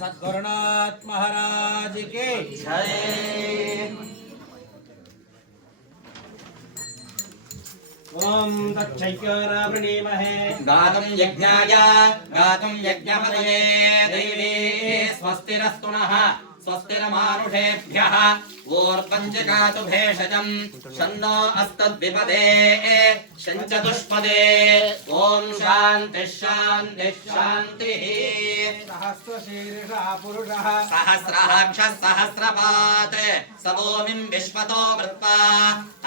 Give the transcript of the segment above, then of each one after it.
सद्गुरुनाथ महाराज की जय। ओम तच्छैक्यरावृणीमहे गातुं यज्ञाय गातुं यज्ञपतये देवी स्वस्तिरस्तु नः स्वस्तिरमानुषेभ्यः ऊर्ध्वञ्जगातु भेषजम् शन्नो अस्तद्विपदे शञ्चतुष्पदे ॐ शान्तिः शान्तिः शान्तिः। सहस्रशीर्षः पुरुषः सहस्राक्षः सहस्रपात् समोमिं विश्वतो वृत्वा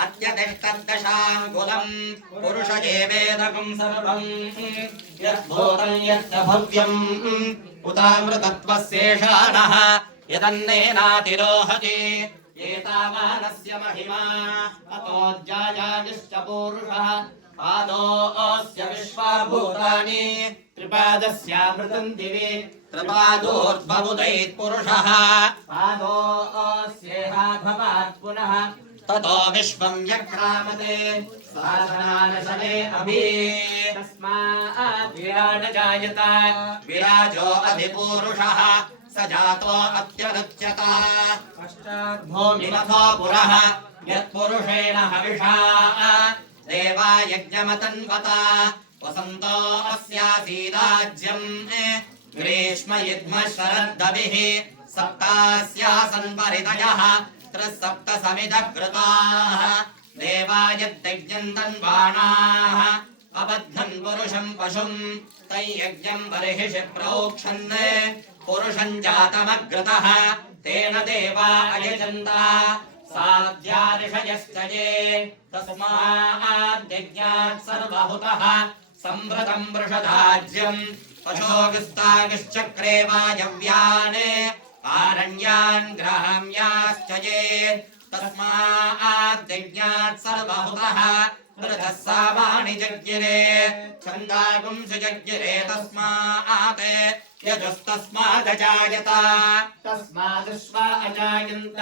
अत्यतिष्ठद्दशाङ्गुलम् पुरुष एवेदकं सर्वम् यद्भूतं यच्च भव्यम् उतामृतत्वस्येषाणः यदन्नेनातिरोहति एतावानस्य महिमा अतोऽज्जायायुश्च पूरुषः पादोऽस्य विश्वाभूतानि त्रिपादस्यामृतं दिवि त्रिपादोर्ध्वमुदैत्पुरुषः पादोऽस्येहा भवात् पुनः ततो विश्वं व्यक्रामते साधनानशने अभि तस्मात् विराट जायत विराजो अधिपूरुषः स जातो अत्यनुच्यता पश्चाद्भूमिमथो पुरः यत्पुरुषेण हविषा देवा यज्ञमतन्वता वसन्तो अस्यासीदाज्यम् ग्रीष्म युग्म शरद्दभिः सप्तास्यासन् परितयः त्रिसप्त समिदघृताः देवा यद्यज्ञम् तन्वाणाः अबध्नन् पुरुषम् पशुम् तैयज्ञम् बर्हिषि प्रोक्षन् पुरुषम् जातमग्रतः तेन देवा अयजन्त साध्या ऋषयश्च ये तस्माद्यज्ञात् सर्वहुतः सम्भृतम् वृषधाज्यम् पशोगस्तागिश्चक्रे वायव्यान् आरण्यान् ग्राम्याश्च ये तस्माद्यज्ञात् सर्वहुतः वृथः सामानि जज्ञिरे छन्दागुंसि जज्ञिरे तस्मात् यजुस्तस्मादजायत तस्मादश्वा अजायन्त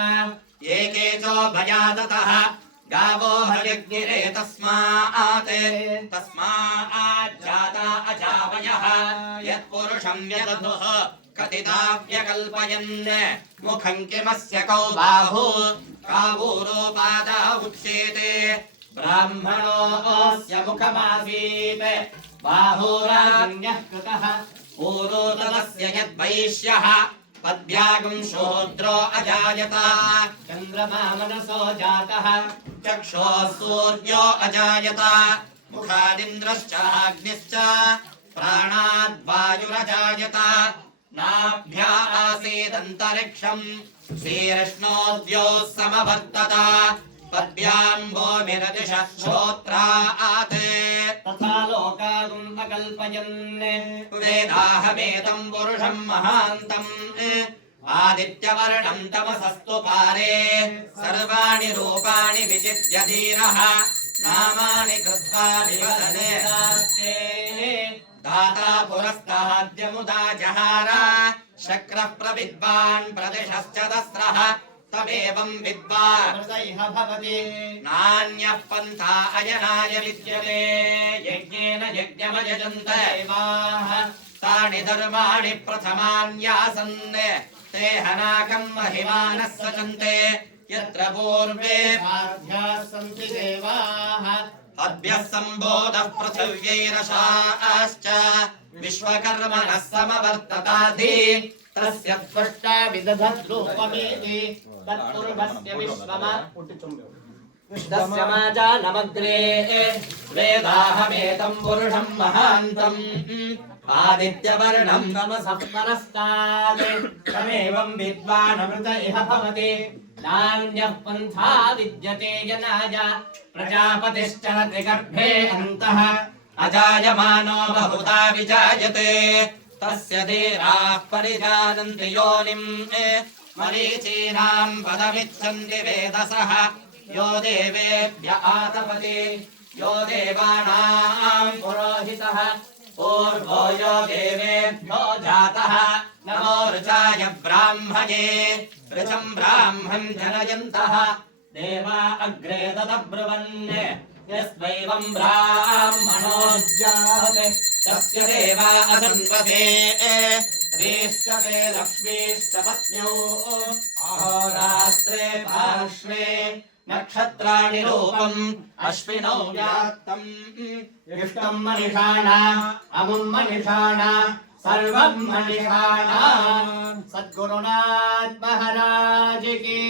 एके चोभयादतः गावो हयज्ञिरे तस्मात् तस्माज्जाता अजावयः यत्पुरुषं व्यदधुः कथिताव्यकल्पयन् मुखं किमस्य कौ बाहु कावूरोपादा उच्येते ब्राह्मणोऽस्य मुखमासीत् बाहुरान्यः कृतः पूर्वोदस्य यद्वैश्यः पद्भ्यागं शूद्रो अजायत चन्द्रमा मनसो जातः चक्षुः सूर्यो अजायत मुखादिन्द्रश्च अग्निश्च प्राणाद्वायुरजायत नाभ्या आसीदन्तरिक्षम् शीर्ष्णोद्योः समवर्तत पद्भ्यां भूमिरदिशः श्रोत्रात् तथा लोकागुम् अकल्पयन् वेदाहमेतं पुरुषं महान्तम् आदित्यवर्णं तमसस्तु पारे सर्वाणि रूपाणि विचित्य धीरः नामानि कृत्वा विवदने दाता पुरस्ताद्यमुदा जहार शक्रः प्रविद्वान् प्रदिशश्च दस्रः तमेवं विद्वान् भवति नान्यः पन्था अयनाय विद्यते यज्ञेन यज्ञमयजन्त एवाः तानि धर्माणि प्रथमान्यासन् ते हनाकं महिमानः सचन्ते यत्र पूर्वे साध्याः सन्ति देवाः अद्भ्यः सम्बोधः पृथिव्यैरशाश्च विश्वकर्मणः समवर्तताधि तस्य त्वष्टा विदधद्रूपमेति तत्पूर्वस्य विश्वस्य माजानमग्रे वेदाहमेतं पुरुषं महान्तम् आदित्यवर्णं तमसः परस्तात् तमेवं विद्वानमृत इह भवति नान्यः पन्था विद्यते यनाय प्रजापतिश्चरति गर्भे अन्तः अजायमानो बहुधा विजायते तस्य धीराः परिजानन्ति योनिम् मरीचीनां पदमिच्छन्ति वेदसः यो देवेभ्य आतपति यो देवानां पुरोहितः पूर्वो यो देवेभ्यो जातः नमो ऋचाय ब्राह्मणे ऋचं ब्राह्मं जनयन्तः देवा अग्रे तदब्रुवन् यस्त्वैवं ब्राह्मणो जाते तस्य देवा असन्वसे श्रीश्च ते लक्ष्मीश्च पत्न्यौ अहोरात्रे पार्श्वे नक्षत्राणि रूपम् अश्विनौ व्यात्तम् इष्टं मनिषाणा अमुं मनिषाणा सर्वं मनिषाणा सद्गुरुनाथ महाराज की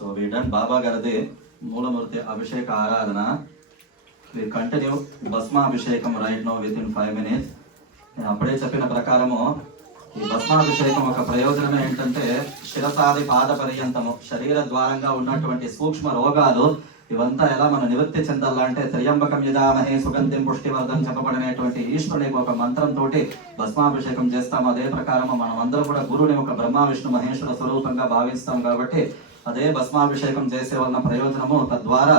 So we done Baba Garade Moolamurti Abhishek Aradhana. We continue Basma Abhishekam right now within 5 minutes. అప్పుడే చెప్పిన ప్రకారము ఈ భస్మాభిషేకం ఒక ప్రయోజనం ఏంటంటే శిరసాది పాద పర్యంతము శరీర ద్వారంగా ఉన్నటువంటి సూక్ష్మ రోగాలు ఇవంతా ఎలా మనం నివృత్తి చెందాలంటే త్రయంబకం యజామహే సుగంధిం పుష్టివర్ధం చెప్పబడినటువంటి ఈశ్వరునికి ఒక మంత్రంతో భస్మాభిషేకం చేస్తాం. అదే ప్రకారం మనం అందరం కూడా గురువుని ఒక బ్రహ్మ విష్ణు మహేశ్వర స్వరూపంగా భావిస్తాం. కాబట్టి అదే భస్మాభిషేకం చేసే వలన ప్రయోజనము తద్వారా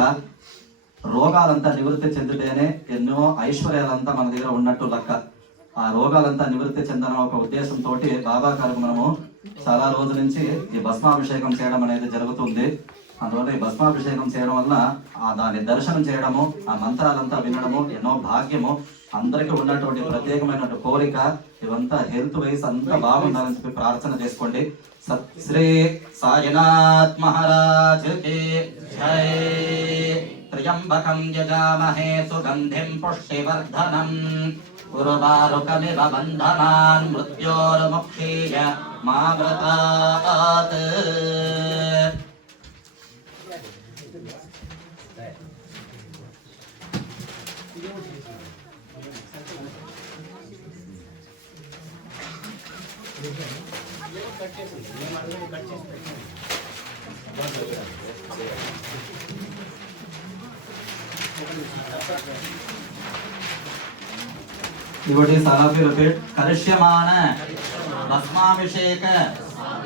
రోగాలంతా నివృత్తి చెందితేనే ఎన్నో ఐశ్వర్యాలంతా మన దగ్గర ఉన్నట్టు లెక్క. ఆ రోగాలంతా నివృత్తి చెందడం ఒక ఉద్దేశంతో బాబా గారికి మనము చాలా రోజుల నుంచి ఈ భస్మాభిషేకం చేయడం అనేది జరుగుతుంది. అందువల్ల ఈ భస్మాభిషేకం చేయడం వల్ల దాని దర్శనం చేయడము ఆ మంత్రాలంతా వినడము ఎన్నో భాగ్యము అందరికీ ఉన్నటువంటి ప్రత్యేకమైన కోరిక ఇవంతా హెల్త్ వైస్ అంతా బాగుండాలని చెప్పి ప్రార్థన చేసుకోండి. శ్రీ సాయినాథ్ మహారాజ్ కి జై. Tryambakam యజామహే సుగంధిం పుష్టివర్ధనం ఉర్వారుకమివ బంధనాన్ మృత్యోర్ముక్షీయ మామృతాత్. Devotee Salafi repeat. Karishyamana Bhasmaabhishek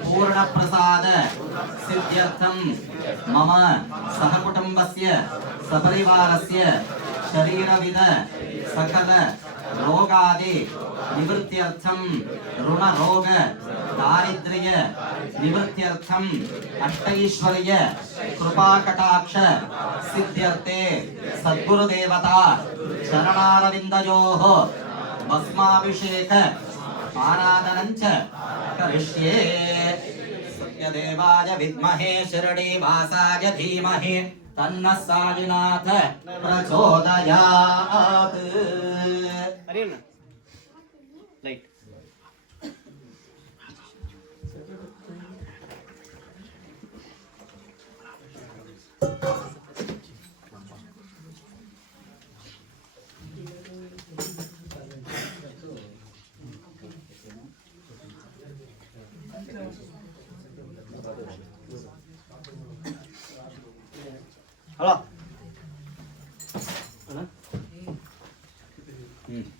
Purna Prasada Siddhyartham Mama Sahakutumbasya Saparivarasya Shariravida Sakala Rogadi Nivrityartham Runa Roga Daridriya Nivrityartham Ashtaishwarya Krupa Kataksha Siddhyarte Sadguru Devata Sharanaravindayoho Bhasmaabhisheka Aradhanancha Karishye Satyadevaya Vidmahe Shirdi Vasaya Dhimahe Tanna Sajinatha Prachodayat. Light. Hello. Yeah.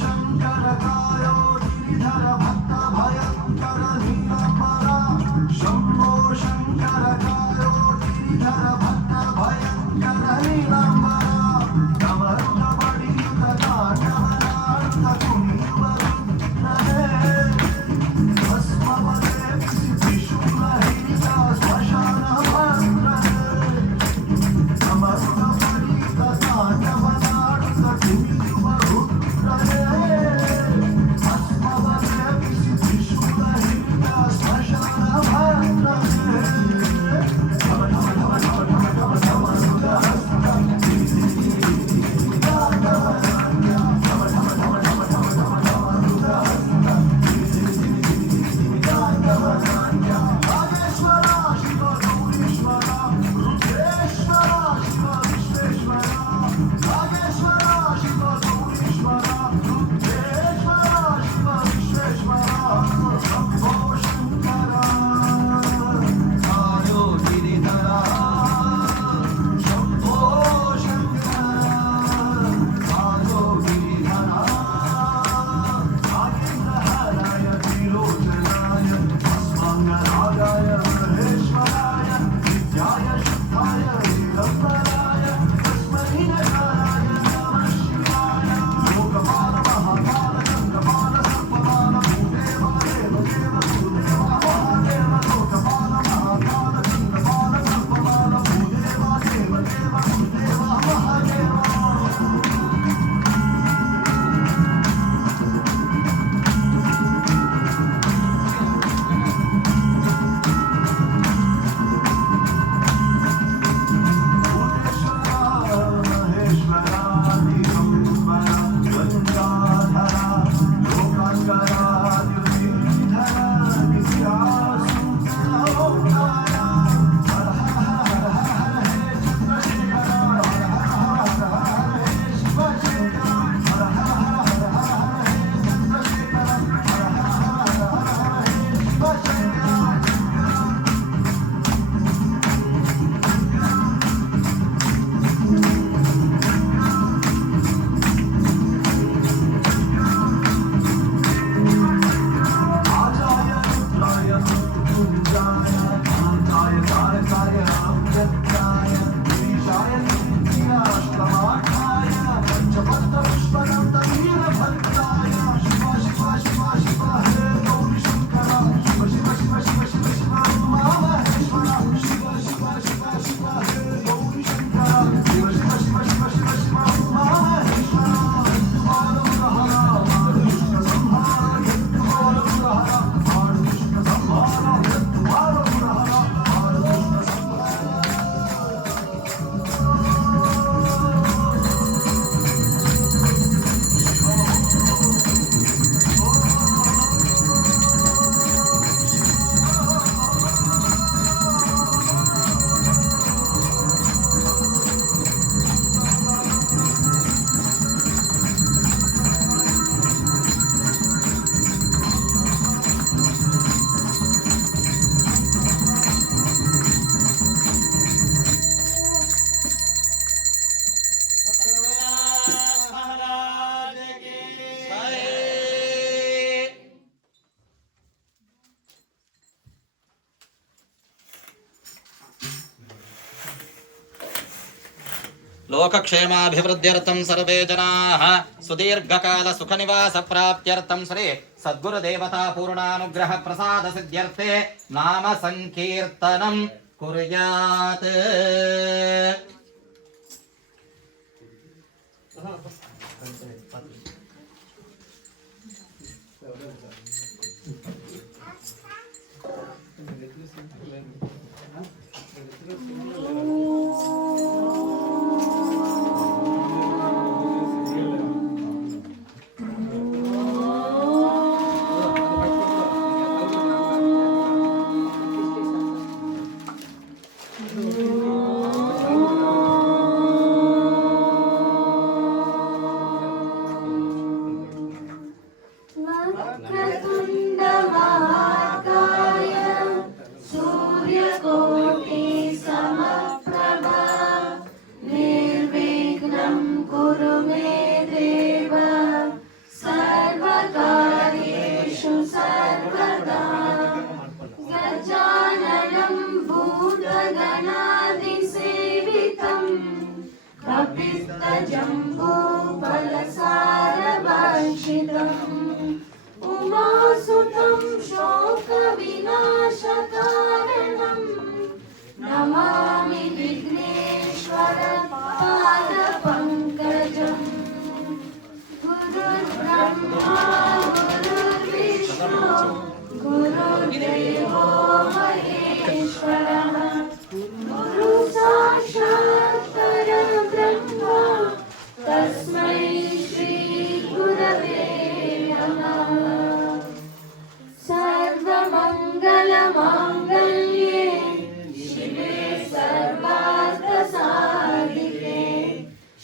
Shankar कायो गिरिधर भक्त भयंकर नीलंबर लोकक्षेमाभिवृद्ध्यर्थं सर्वे जनाः सुदीर्घकाल सुखनिवास प्राप्त्यर्थं श्री सद्गुरुदेवता पूर्णानुग्रह प्रसाद सिद्ध्यर्थे नाम संकीर्तनं कुर्यात्। उमासुतं शोकविनाशकारणं नमामि विघ्नेश्वर पादपङ्कजम्। गुरुर्ब्रह्मा गुरुर्विष्णु गुरुर्देवो महेश्वरः गुरुसाक्षात् परब्रह्म तस्मै श्री गुरवे नमः। सर्वमङ्गलमाङ्गल्ये शिवे सर्वार्थसाधिके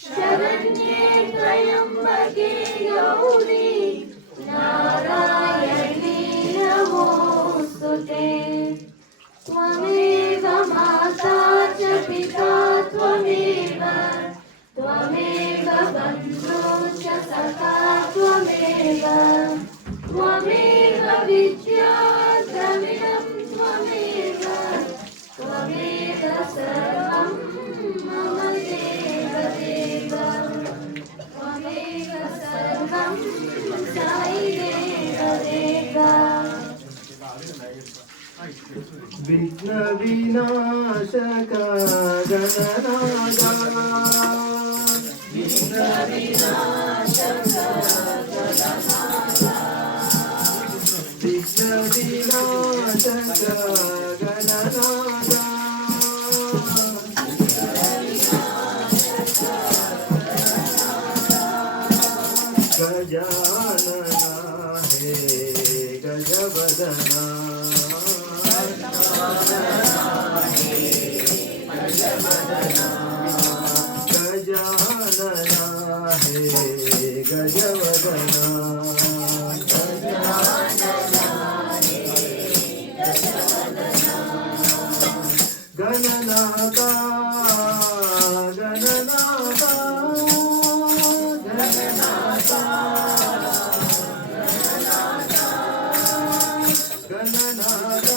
शरण्ये त्र्यम्बके गौरी नारायणी नमोऽस्तुते। त्वमेव माता च पिता त्वमेव त्वमेव बन्धु च सखा त्वमेव त्वमेव विद्या द्रविणं त्वमेव त्वमेव सर्वं मम देव देव त्वमेव सर्वं साई देव देव। विघ्न विनाशक गणनादा विघ्न विनाशक गणनादा विघ्न विनाशक गणनादा गजानना हे गजवदना गजानना हे गजवदना गणनाथा गणनाथा गणनाथा गणनाथा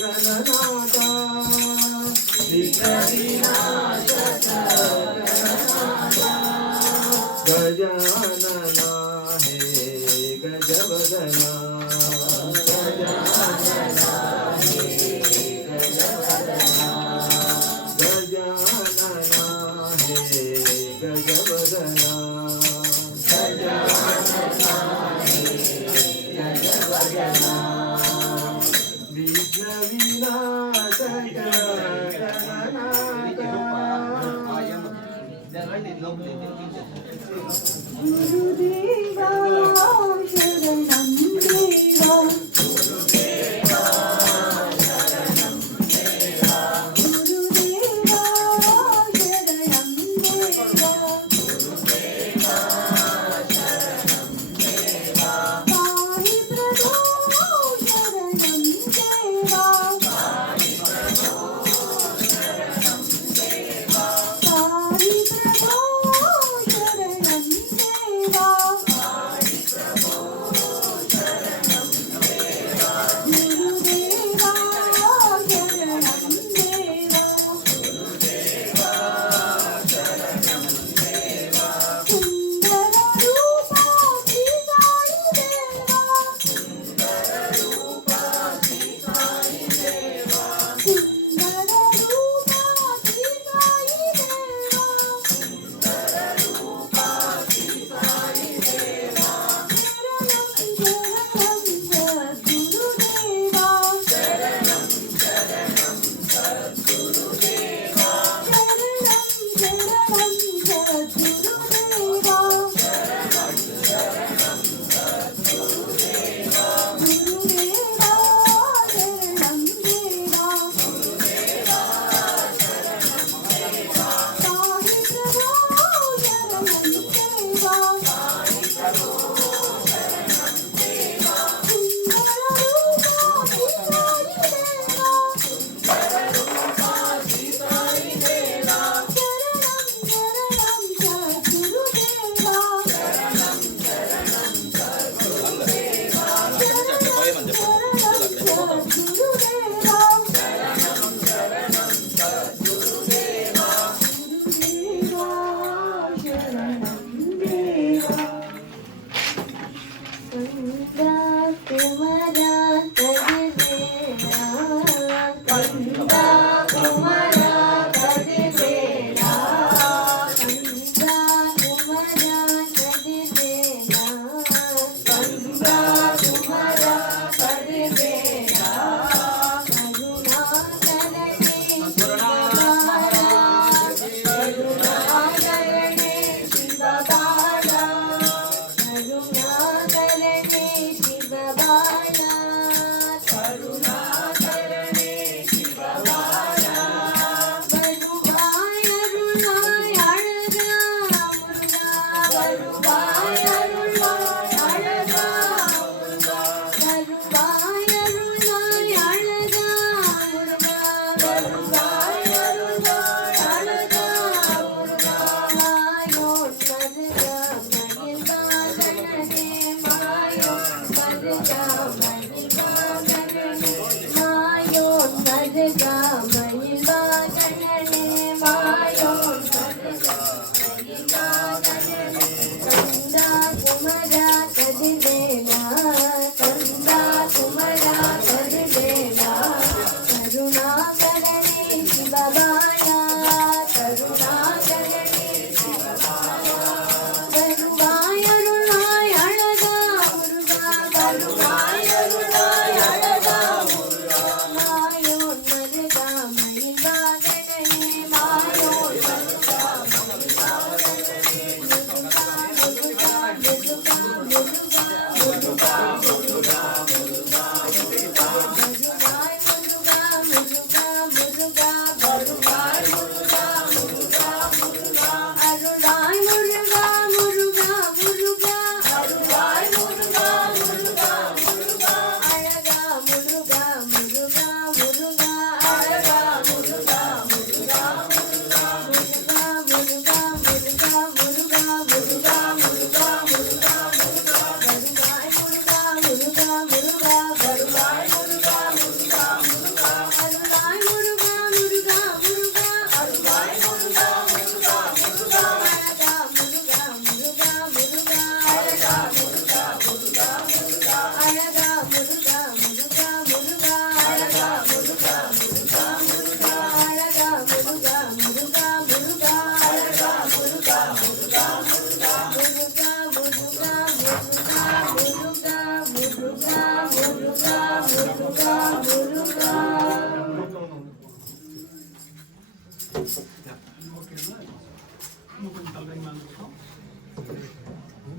गणनाथा विघ्न गजानना हे गजवदना गुरुदेवा शरणं देवा गुरुदेवा शरणं देवा पाहि प्रभो शरणं देवा पाहि प्रभो शरणं देवा गुरुदेवा शरणं देवा सुंदर रूपा श्री साई देवा सुंदर रूपा श्री साई देवा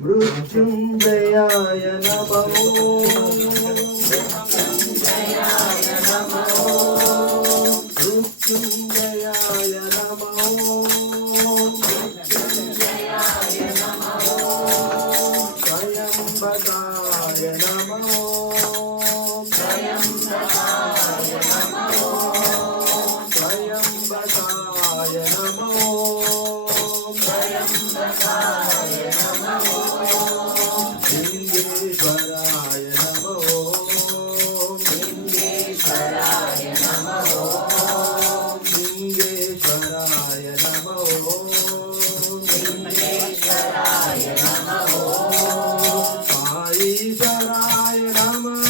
मृत्युंजयाय नमः मृत्युंजयाय नमः त्र्यंबकाय नमः त्र्यंबकाय नमः लिंगेश्वराय नमः लिंगेश्वराय नमः लिंगेश्वराय नमः लिंगेश्वराय नमः साईश्वराय नमः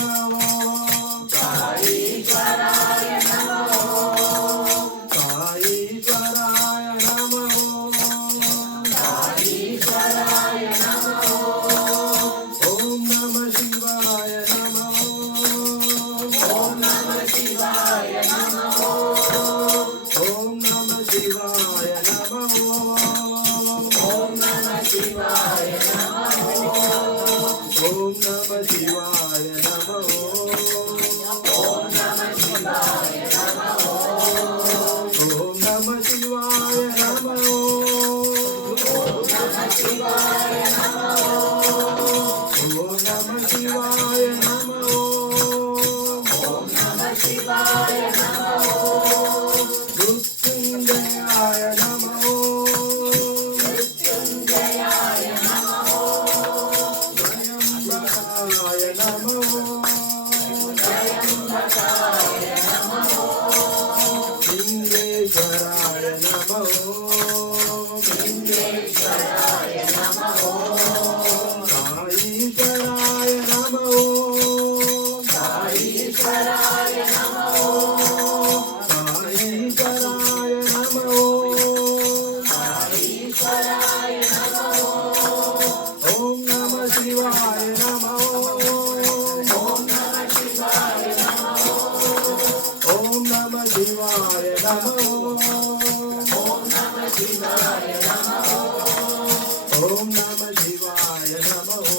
साईश्वराय नमः साईश्वराय नमः साईश्वराय नमः ओम नमः शिवाय नमः ओम नमः शिवाय नमः ओम नमः शिवाय नमः ओम नमः शिवाय नमः ओम नमः शिवाय नमः ओम नमः शिवाय नमः ओम नमः शिवाय नमः ओम नमः शिवाय नमः ओम नमः शिवाय नमः ओम नमः शिवाय नमः मृत्युंजयाय नमः मृत्युंजयाय नमः त्र्यंबकाय नमः त्र्यंबकाय नमः लिंगेश्वराय नमः लिंगेश्वराय नमः साईश्वराय नमः साईश्वराय नमः साईश्वराय नमः साईश्वराय नमः ओम नमः शिवाय नमः ओम नमः शिवाय नमः ओम नमः शिवाय नमः ओम नमः शिवाय नमः ओम नमः शिवाय नमः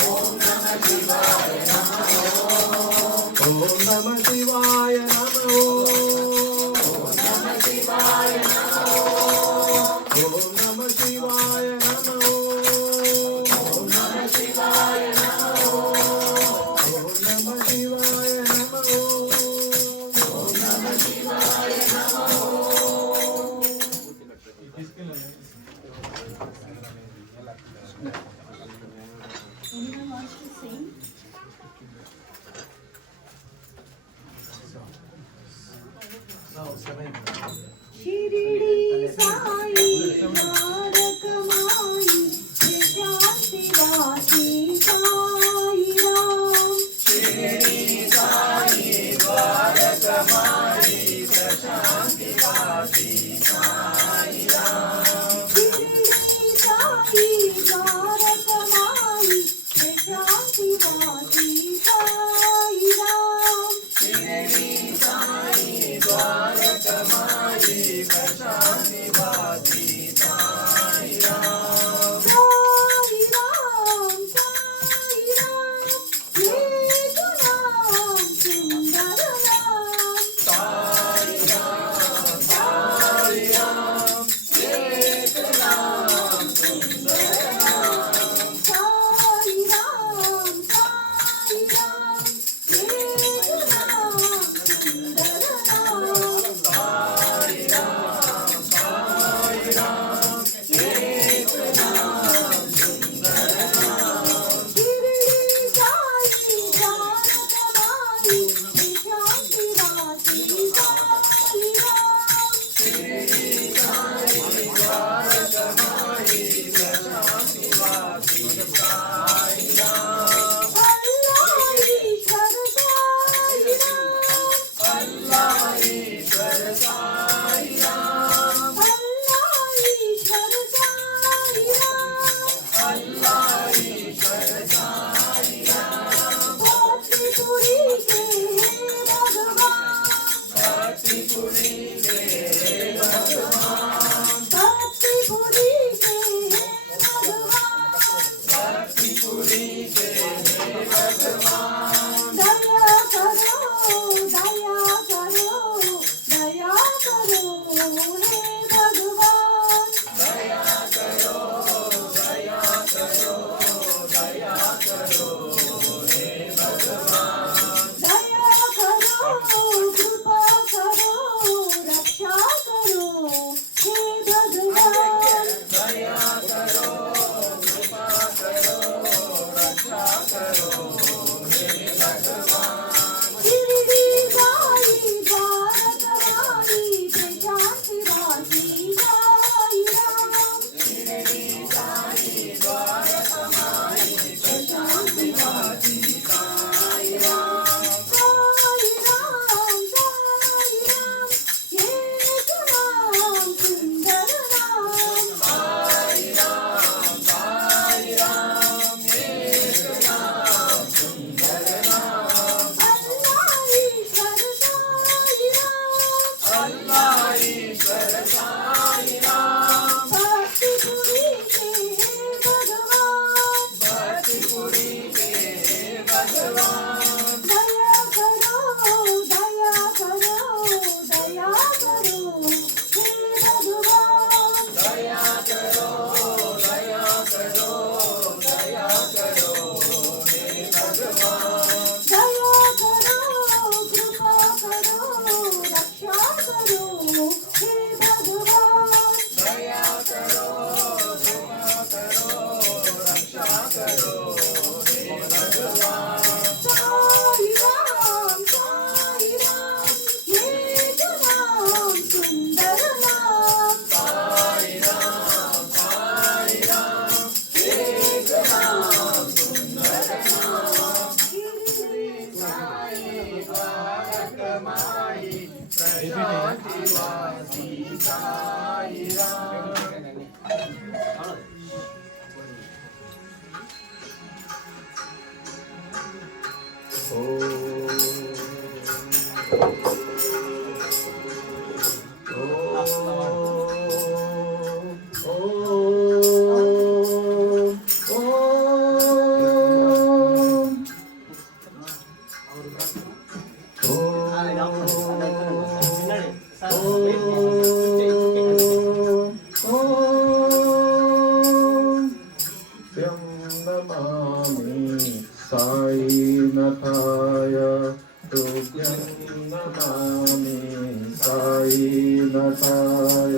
ओम नमः शिवाय नमः ओम नमः शिवाय नमः ओम नमः शिवाय नमः ओम नमः शिवाय नमः ओम नमः शिवाय नमः ओम नमः शिवाय नमः ओम नमः शिवाय नमः साईनाथाय तुभ्यं नमामि साईनाथाय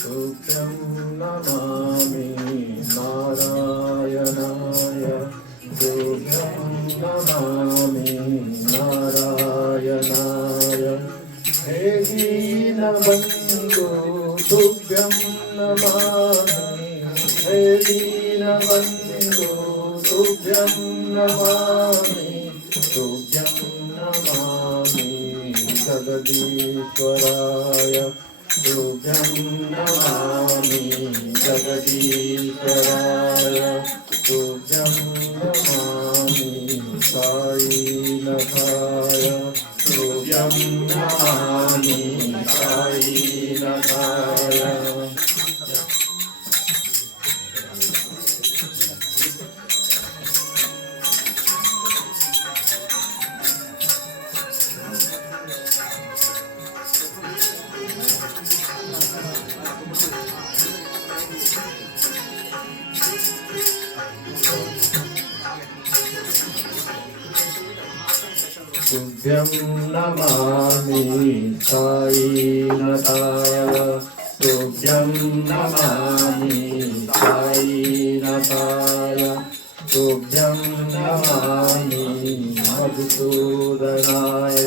तुभ्यं नमामि नारायणाय तुभ्यं नमामि नारायणाय हे दीनबन्धो तुभ्यं नमामि हे दीनबन्धो तुभ्यं नमामि तुभ्यं नमामि जगदीश्वराय तुभ्यं नमामि जगदीश्वराय तुभ्यं नमामि साईनाथाय तुभ्यं नमामि साईनाथाय तुभ्यं नमामि साईनाथाय तुभ्यं नमामि साईनाथाय तुभ्यं नमामि मधुसूदनाय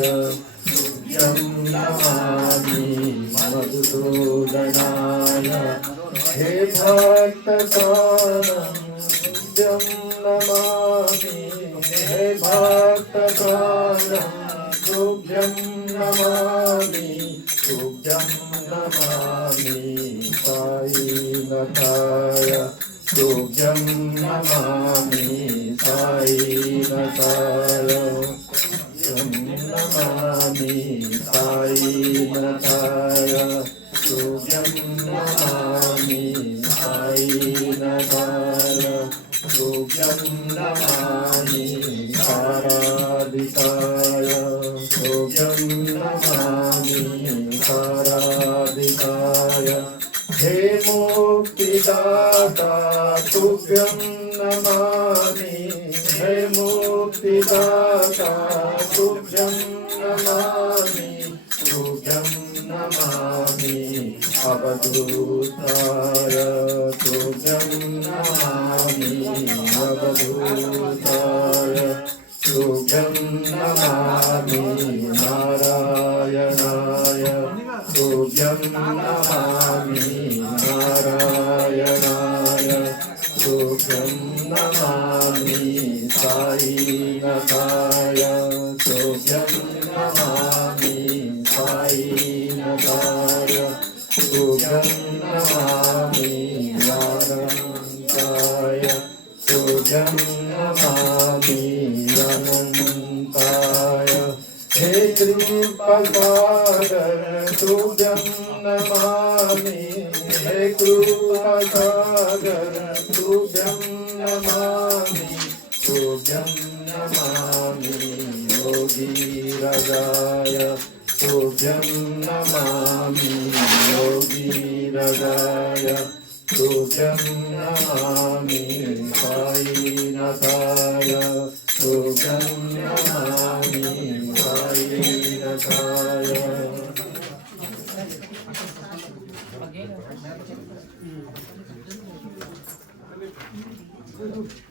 तुभ्यं नमामि मधुसूदनाय हे भक्तसारं तुभ्यं नमामि हे भक्तसारं तुभ्यं नमामि तुभ्यं नमामि साईनाथाय तुभ्यं नमामि साईनाथाय तुभ्यं नमामि साईनाथाय तुभ्यं नमामि साईनाथाय तुभ्यं नमामि साराधिकाय तुभ्यं नमामि साराधिकाय हे मुक्तिदाता तुभ्यं नमामि हे मुक्तिदाता तुभ्यं नमामि तुभ्यं नमामि अवधूताय तुभ्यं नमामि अवधूताय तुभ्यं नमामि नारायणाय तुभ्यं नमामि नारायणाय तुभ्यं नमामि साईनाथाय तुभ्यं नमामि साईनाथाय तुभ्यं नमामि अनन्ताय तुभ्यं नमामि अनन्ताय हे कृपासागर तुभ्यं नमामि हे कृपासागर तुभ्यं नमामि तुभ्यं नमामि योगीराजाय तुभ्यं नमामि योगीराजाय तुभ्यं नमामि साईनाथाय तुभ्यं Namami साईनाथाय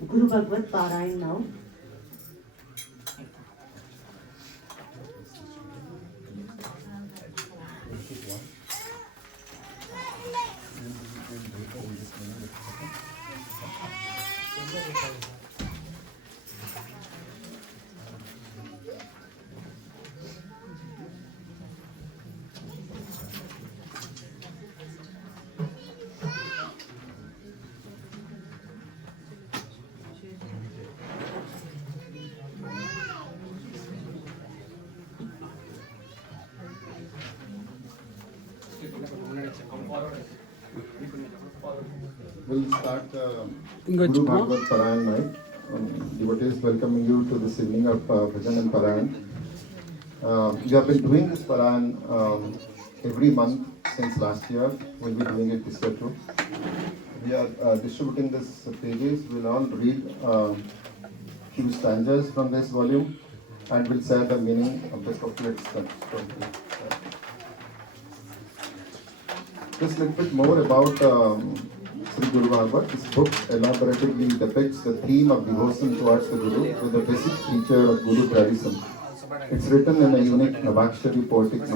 Guru Bhagavad Parayana now. We'll start Guru Bhagavad Parayan night. Devotees welcoming you to this evening of Bhajan and Parayan. We have been doing this Parayan every month since last year. We'll be doing it this year too. We are distributing this pages. We'll all read few stanzas from this volume and we'll share the meaning of the couplets. Just a little bit more about Sri Guru Bhagavad. This book elaboratively depicts the theme of devotion towards the Guru with the basic feature of Guru tradition. It's written in a unique Navakshari poetic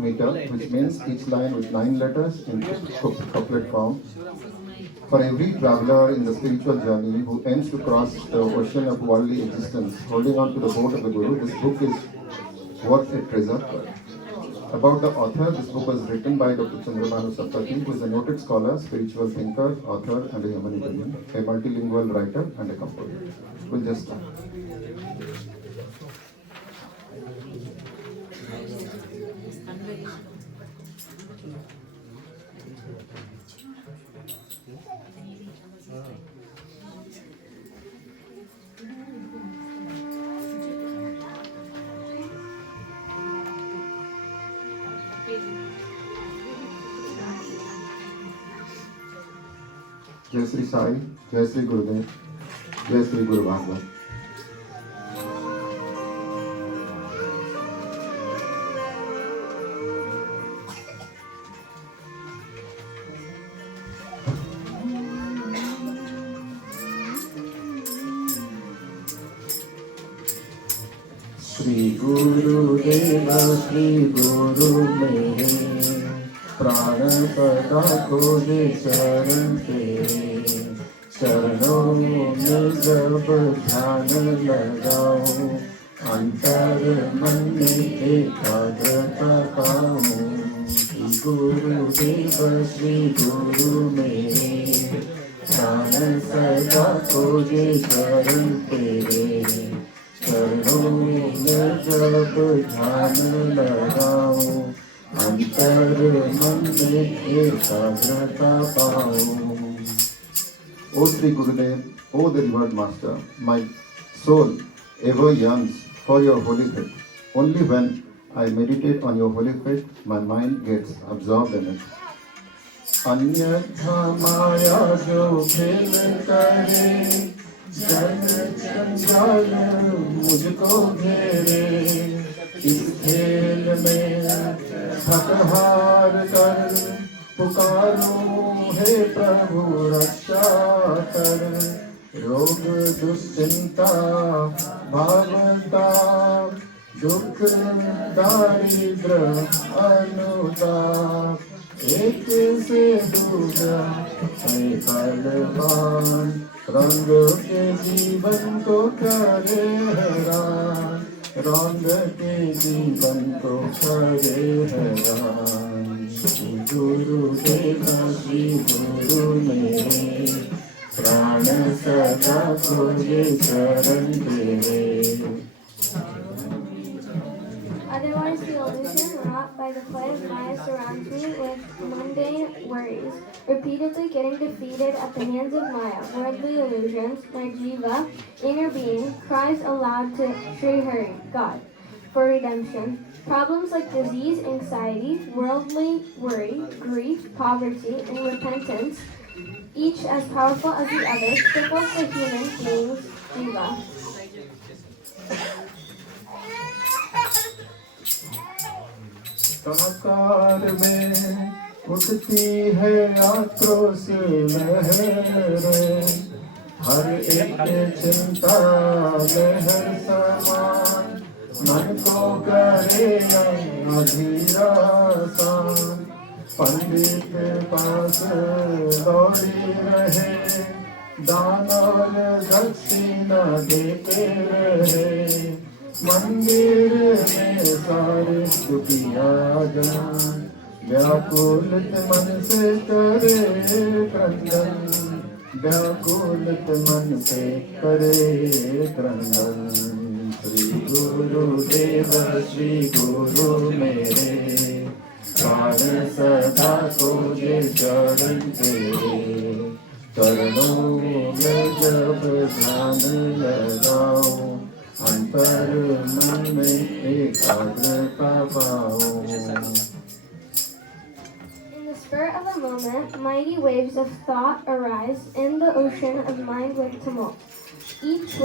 meter, which means each line with 9 letters in couplet form. For every traveler in the spiritual journey who aims to cross the ocean of worldly existence, holding on to the boat of the Guru, this book is worth a treasure. About the author, this book was written by Dr. Chandrabhanu Saptati, who is a noted scholar, spiritual thinker, author, and a humanitarian, a multilingual writer, and a composer. We'll just start. Jai Sri Sai, Jai Sri Gurudev, Jai Sri Guru Bhagavad. Sri Guru Deva, Sri Guru Mere, प्राण पदा को दे शरण तेरे, चरणों में जब ध्यान लगाऊं, अंतर मन में एकाग्रता पाऊं। गुरुदेव श्री गुरु मेरे, प्राण सदा को दे शरण तेरे, चरणों में जब ध्यान लगाऊं, अंतर मन में एकाग्रता पाऊं। O Sri Gurudev, O the revered Master, my soul ever yearns for your holy faith. Only when I meditate on your holy faith, my mind gets absorbed in it. अन्यथा माया जो खेल करे, जन जंजाल मुझको घेरे, इस खेल में थक हार कर पुकारूं हे प्रभु रक्षा कर। रोग दुश्चिंता भावता दुख दारिद्र अनुताप, एक से दूसरा है बलवान, रंग के जीवन को करे हैरान, रंग के जीवन को करे हैरान। गुरुदेव श्री गुरु मेरे, प्राण सदा खोजे शरण तेरे। Otherwise, the illusion wrought by the play of Maya surrounds me with mundane worries, repeatedly getting defeated at the hands of Maya. Worldly illusions, my jiva, inner being, cries aloud to Sri Hari, God, for redemption. Problems like disease, anxiety, worldly worry, grief, poverty, and repentance, each as powerful as the other, cripples the human being's jiva. साकार में उठती है आक्रोश लहरें, हर एक चिंता लहर समान, मन को करे अधीरा सान। पंडित पास दौड़ी रहे, दान और दक्षिणा देते रहे, मंदिर में सारे दुखिया जान, व्याकुलित मन से करे क्रंदन, व्याकुलित मन से करे क्रंदन। श्री गुरुदेव श्री गुरु मेरे, प्राण सदा तुझे शरण तेरे, चरणों में जब ध्यान लगाऊं, अंतर मन में एकाग्रता पाऊं। In the spur of a moment, mighty waves of thought arise in the ocean of mind with tumult. Each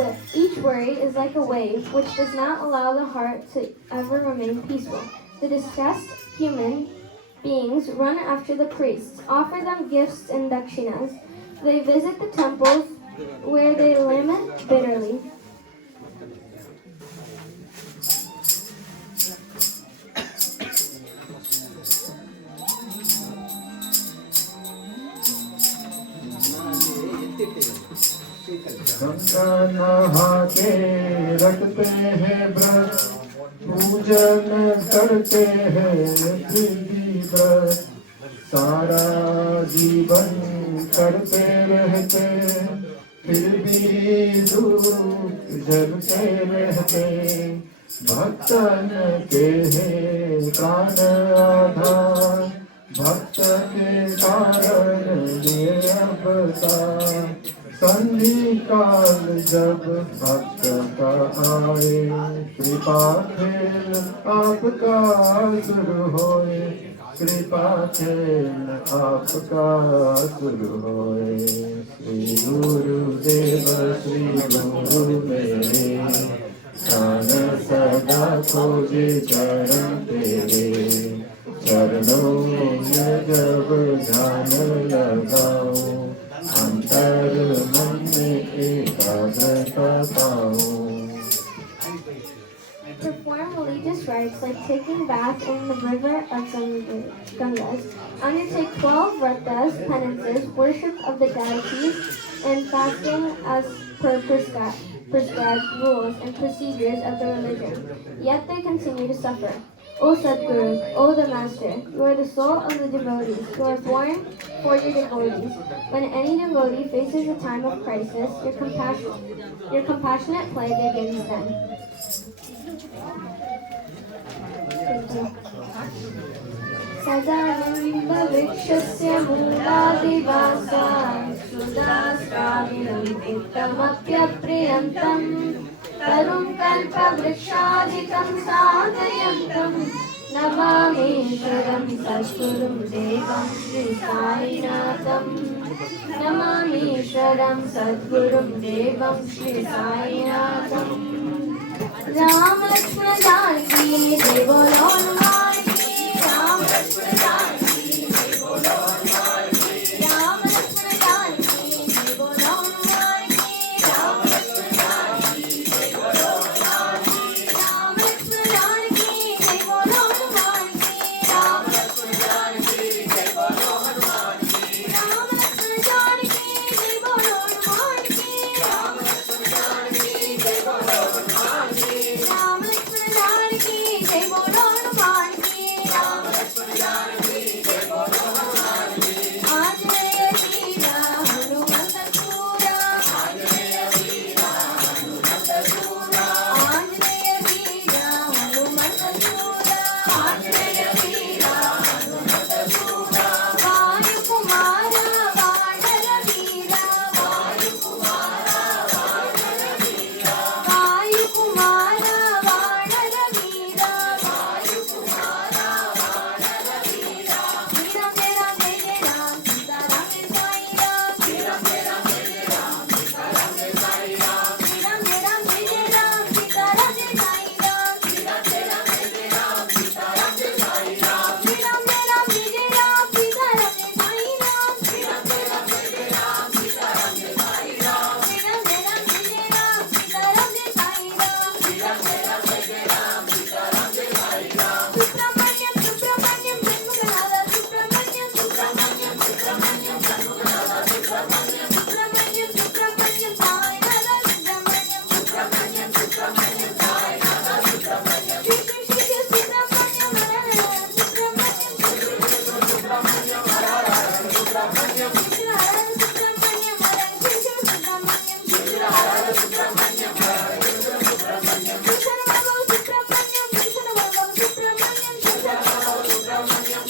worry is like a wave which does not allow the heart to ever remain peaceful. The distressed human beings run after the priests, offer them gifts and dakshinas. They visit the temples where they lament bitterly. Ganga नहा के रखते हैं व्रत, पूजन करते हैं विधि व्रत, सारा जीवन करते रहते, फिर भी दुख झेलते रहते। भक्तन के हैं प्राण आधार, भक्त के कारण ये अवतार। संधि काल जब भक्त का आए, कृपा खेल आपका शुरू होए, कृपा खेल आपका शुरू होए। श्री गुरुदेव श्री गुरु मेरे, प्राण सदा खोजे चरण तेरे, चरणों में जब ध्यान लगाऊं, अंतर मन में एकाग्रता पाऊं। Perform religious rites like taking bath in the river of Gangas. Undertake 12 vratas, penances, worship of the deities, and fasting as per prescribed rules and procedures of the religion. Yet they continue to suffer. O Sadguru, O the Master, you are the soul of the devotees, who are born for your devotees. When any devotee faces a time of crisis, your compassionate play begins then. Sadanandavrikshyasya mooladivasaṁ sudastravinam uttamapyapriyantam tarum kalpavrikshadikam sadhayantam namamishwaram sadgurum devam shri sainatham namamishwaram sadgurum devam shri sainatham Ram Lakshmana Janaki Jai Bolo Hanuman Ki Ram Lakshmana Janaki Jai Bolo Hanuman Ki Ram Lakshmana Janaki Jai Bolo Hanuman Ki Ram Lakshmana Janaki Jai Bolo Hanuman Ki Ram Lakshmana Janaki Jai Bolo Hanuman Ki Ram Lakshmana Janaki Jai Bolo Hanuman Ki Ram Lakshmana Janaki Jai Bolo Hanuman Ki Ram Lakshmana Janaki Jai Bolo Hanuman Ki Ram Lakshmana Janaki Jai Bolo Hanuman Ki Ram Lakshmana Janaki Jai Bolo Hanuman Ki Aanjaneya Veera Hanumanta Sura Aanjaneya Veera Hanumanta Sura Aanjaneya Veera Hanumanta Sura Aanjaneya Veera Hanumanta Sura Vayu Kumara Vaanara Veera Vayu Kumara Vaanara Veera Vayu Kumara Vaanara Veera Vayu Kumara Vaanara Veera Veera Mera Jai Ram Sita Ram Sai Ram Veera Mera Jai Ram Sita Ram Sai Ram Veera Mera Jai Ram Sita Ram Sai Ram Veera Mera Jai Ram Sita Ram Sai Ram Veera Mera Jai Ram Sita Ram Sai Ram Veera Mera Jai Ram Sita Ram Sai Ram Veera Mera Jai Ram Sita Ram Sai Ram Veera Mera Jai Ram Sita Ram Sai Ram Subramanyam Subramanyam Janmagala Subramanyam Subramanyam Subramanyam Janmagala Subramanyam Subramanyam Subramanyam Sai Rada Subramanyam Subramanyam Subramanyam Sai Rada Subramanyam Shri Shri Shri Subramanyam Hara Subramanyam Subramanyam Hara Subramanyam Shri Hara Subramanyam Hara Shri Subramanyam Shri Hara Subramanyam Hara Subramanyam Shri Subramanyam Shri Subramanyam Shri Subramanyam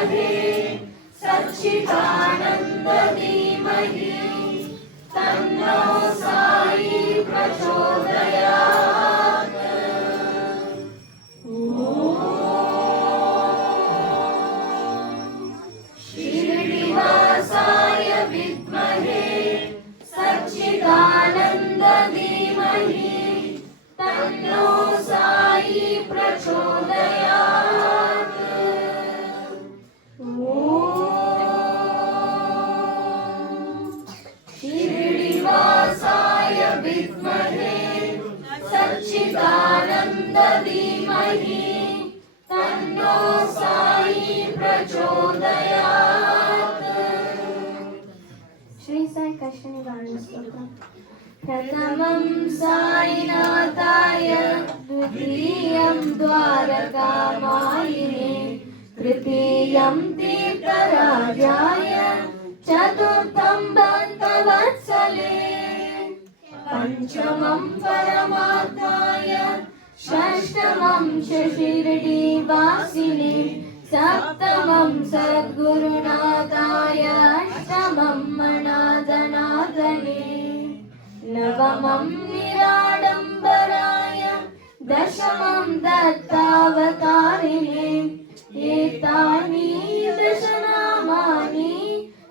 विद्महे सच्चिदानंद धीमहि तन्नो साई प्रचोदयात्। श्रीनिवासाय विद्महे सच्चिदानंद धीमहि तन्नो साई प्रचोदयात्। श्रीनिवासाय विद्महे सच्चिदानंद धीमहि तन्नो साई प्रचोदयात्। श्री साई कष्ट निवारण स्तोत्रम। प्रथमं साईनाथाय द्वितीयं द्वारकामायिने तृतीयं तीर्थराजाय चतुर्थं भक्तवत्सले पंचमं परमात्माय षष्ठमं शिरडीवासिने सप्तमं सद्गुरुनाथाय अष्टमं मनादनादने नवमं निराडम्बराय दशमं दत्तावतारिणे एतानि दशनामानि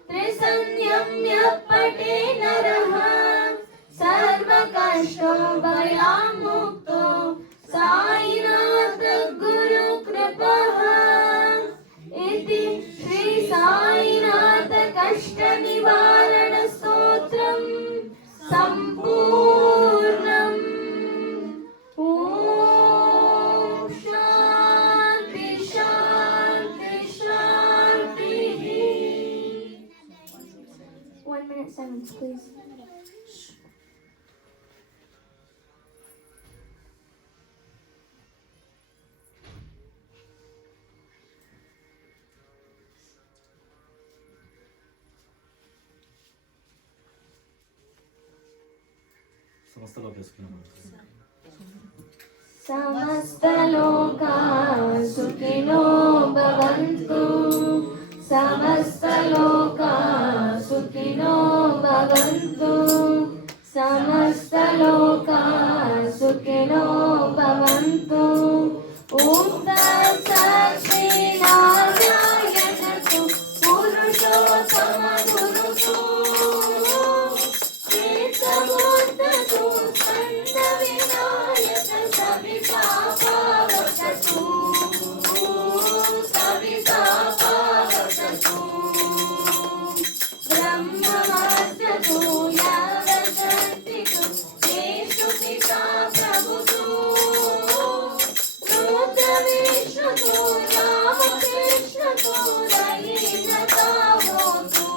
त्रिसंयम्य पठे नरः सर्वकष्टभयान्मुक्तो साईनाथ गुरुकृपः इति श्री साईनाथ कष्ट निवारण स्तोत्रम् सम्पूर्णम्। ॐ शान्ति शान्ति शान्तिः। 1 minute silence, please. समस्तलोकाः सुखिनो भवन्तु समस्तलोकाः सुखिनो भवन्तु समस्तलोकाः सुखिनो भवन्तु। ॐ तत्सत्श्रीनारायणतु पुरुषोत्तमगुरुतु श्रीतमूर्ततु सन्नविनायक सविता पावकतु सविता पावकतु ब्रह्मवाद्यतु यावशक्तितु येषु पिता प्रभुतु रुद्रविष्णुतु रामकृष्णतु रयिनतावोतु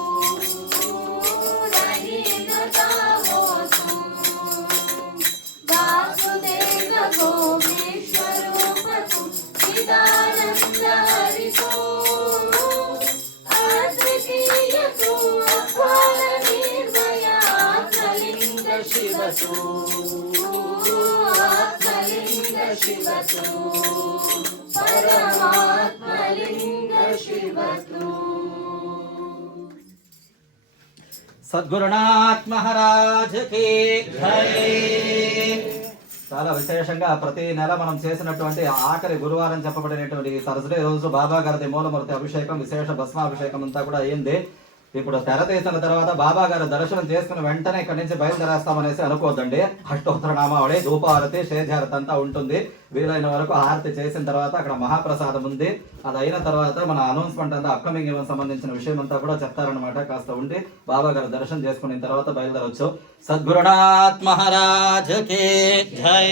रयिनतावोतु वासुदेव गोविश्वरूपतु चिदानन्द हरितो अद्वितीयतु अफल निर्भय आत्मलिङ्ग शिवतु आत्मलिङ्ग शिवतु परमात्मलिङ्ग शिवतु। సద్గురునాథ్ మహారాజ్ కి జై. చాలా విశేషంగా ప్రతి నెల మనం చేసినటువంటి ఆఖరి గురువారం చెప్పబడినటువంటి థర్స్డే రోజు బాబా గారి మూలమూర్తి అభిషేకం విశేష భస్మాభిషేకం అంతా కూడా అయింది. ఇప్పుడు తెర తీసిన తర్వాత బాబా గారి దర్శనం చేసుకుని వెంటనే ఇక్కడి నుంచి బయలుదేరేస్తామనేసి అనుకోవద్దండి. అష్టోత్తర నామావళి ధూపారతి షేజారతి అంతా ఉంటుంది. వీలైన వరకు హారతి చేసిన తర్వాత అక్కడ మహాప్రసాదం ఉంది. అది అయిన తర్వాత మన అనౌన్స్మెంట్ అంతా అప్కమింగ్ ఈవెంట్ సంబంధించిన విషయం అంతా కూడా చెప్తారనమాట. కాస్త ఉండి బాబా గారి దర్శనం చేసుకున్న తర్వాత బయలుదేరవచ్చు. సద్గురునాథ్ మహారాజ్ కి జై.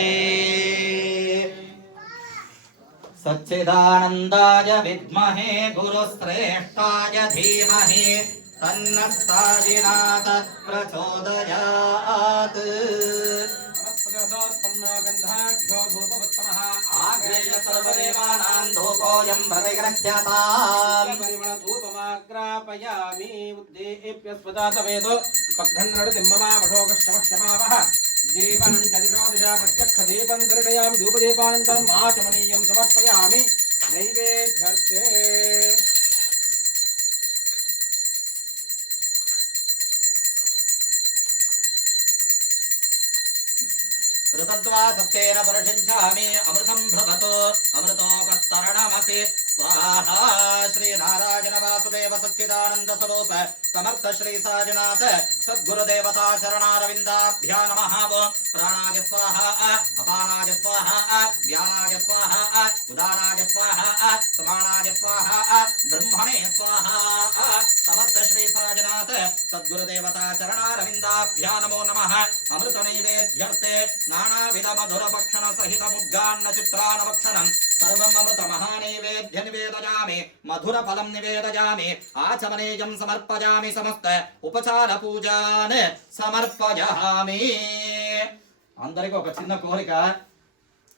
సచ్చిదానందాయ విద్మహే గురుశ్రేష్ఠాయ ధీమహి తన్నః సాయినాథ ప్రచోదయాత్. ఆగ్రేయ సర్వదేవానాం ధూపోయం ప్రతిగ్రహ్యతాం. పరిమళధూపమాగ్రాపయామి ఉద్దేప్య స్వజాతవేదో పగ్ధన్నడు తిమ్మమావశోకశ్చమక్షమావః దీపనం చ దిశో దిశా ప్రత్యక్ష దీపం దర్శయామి ధూపదీపానంతరం ఆచమనీయం సమర్పయామి నైవేద్యర్థే. दत्त्वा सप्तेन परिषिञ्चामि अमृतं भवतु अमृतोपस्तरणमसि स्वाहा श्री नारायण वासुदेव सच्चिदानंद स्वरूप समर्थ श्री साजनाथ सद्गुरुदेवता चरणारविन्दाभ्यां नमः प्राणाय स्वाहा अपानाय स्वाहा व्यानाय स्वाहा उदानाय स्वाहा समानाय स्वाहा ब्रह्मणे स्वाहा समर्थ श्री साजनाथ सद्गुरुदेवता चरणारविन्दाभ्यां नमो नमः अमृत नैवेद्यर्थे नानाविध मधुर भक्षण सहित मुद्गान्न चित्रान्न भक्षणं सर्वं अमृत महानैवेद्य निवेदयामि मधुर फलं निवेदयामि आचमनीयं समर्पयामि समस्त उपचार पूजान సమర్పయామి. అందరికి ఒక చిన్న కోరిక,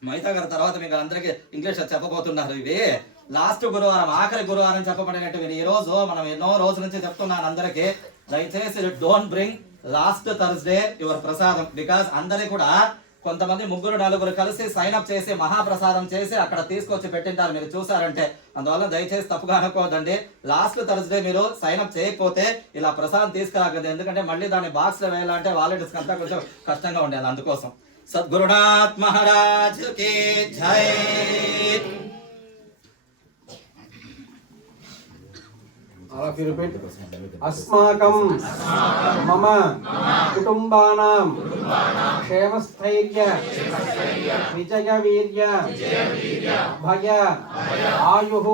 మైతా గారి తర్వాత మీకు అందరికి ఇంగ్లీష్ చెప్పబోతున్నారు. ఇవి లాస్ట్ గురువారం, ఆఖరి గురువారం చెప్పబడినటువంటి ఈ రోజు మనం ఎన్నో రోజుల నుంచి చెప్తున్నాను అందరికి, దయచేసి don't bring last Thursday your ప్రసాదం. బికాస్ అందరి కూడా కొంతమంది 3-4 కలిసి సైన్ అప్ చేసి మహాప్రసాదం చేసి అక్కడ తీసుకొచ్చి పెట్టింటారు, మీరు చూసారంటే. అందువల్ల దయచేసి తప్పుగా అనుకోవద్దండి. లాస్ట్ థర్స్డే మీరు సైన్ అప్ చేయకపోతే ఇలా ప్రసాదం తీసుకురాకండి, ఎందుకంటే మళ్ళీ దాన్ని బాక్స్ లో వేయాలంటే వాలంటీర్స్ అంతా కొంచెం కష్టంగా ఉండేది. అందుకోసం సద్గురునాథ్ మహారాజ్ కి జై. अस्माकं मम कुटुम्बानां क्षेमस्थैर्य विजयवीर्य भय आयुः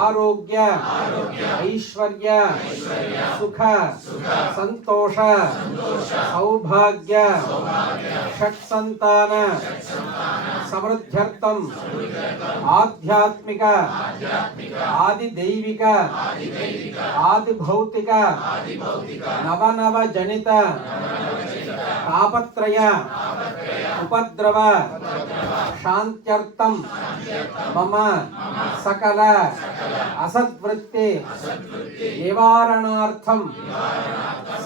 आरोग्य ऐश्वर्य सुख संतोष सौभाग्य षट्संतान समृद्ध्यर्थं आध्यात्मिक आदिदैविक आदि भौतिक नव जनित तापत्रय उपद्रव शांत्यर्थं मम सकल असद्वृत्ति निवारणार्थं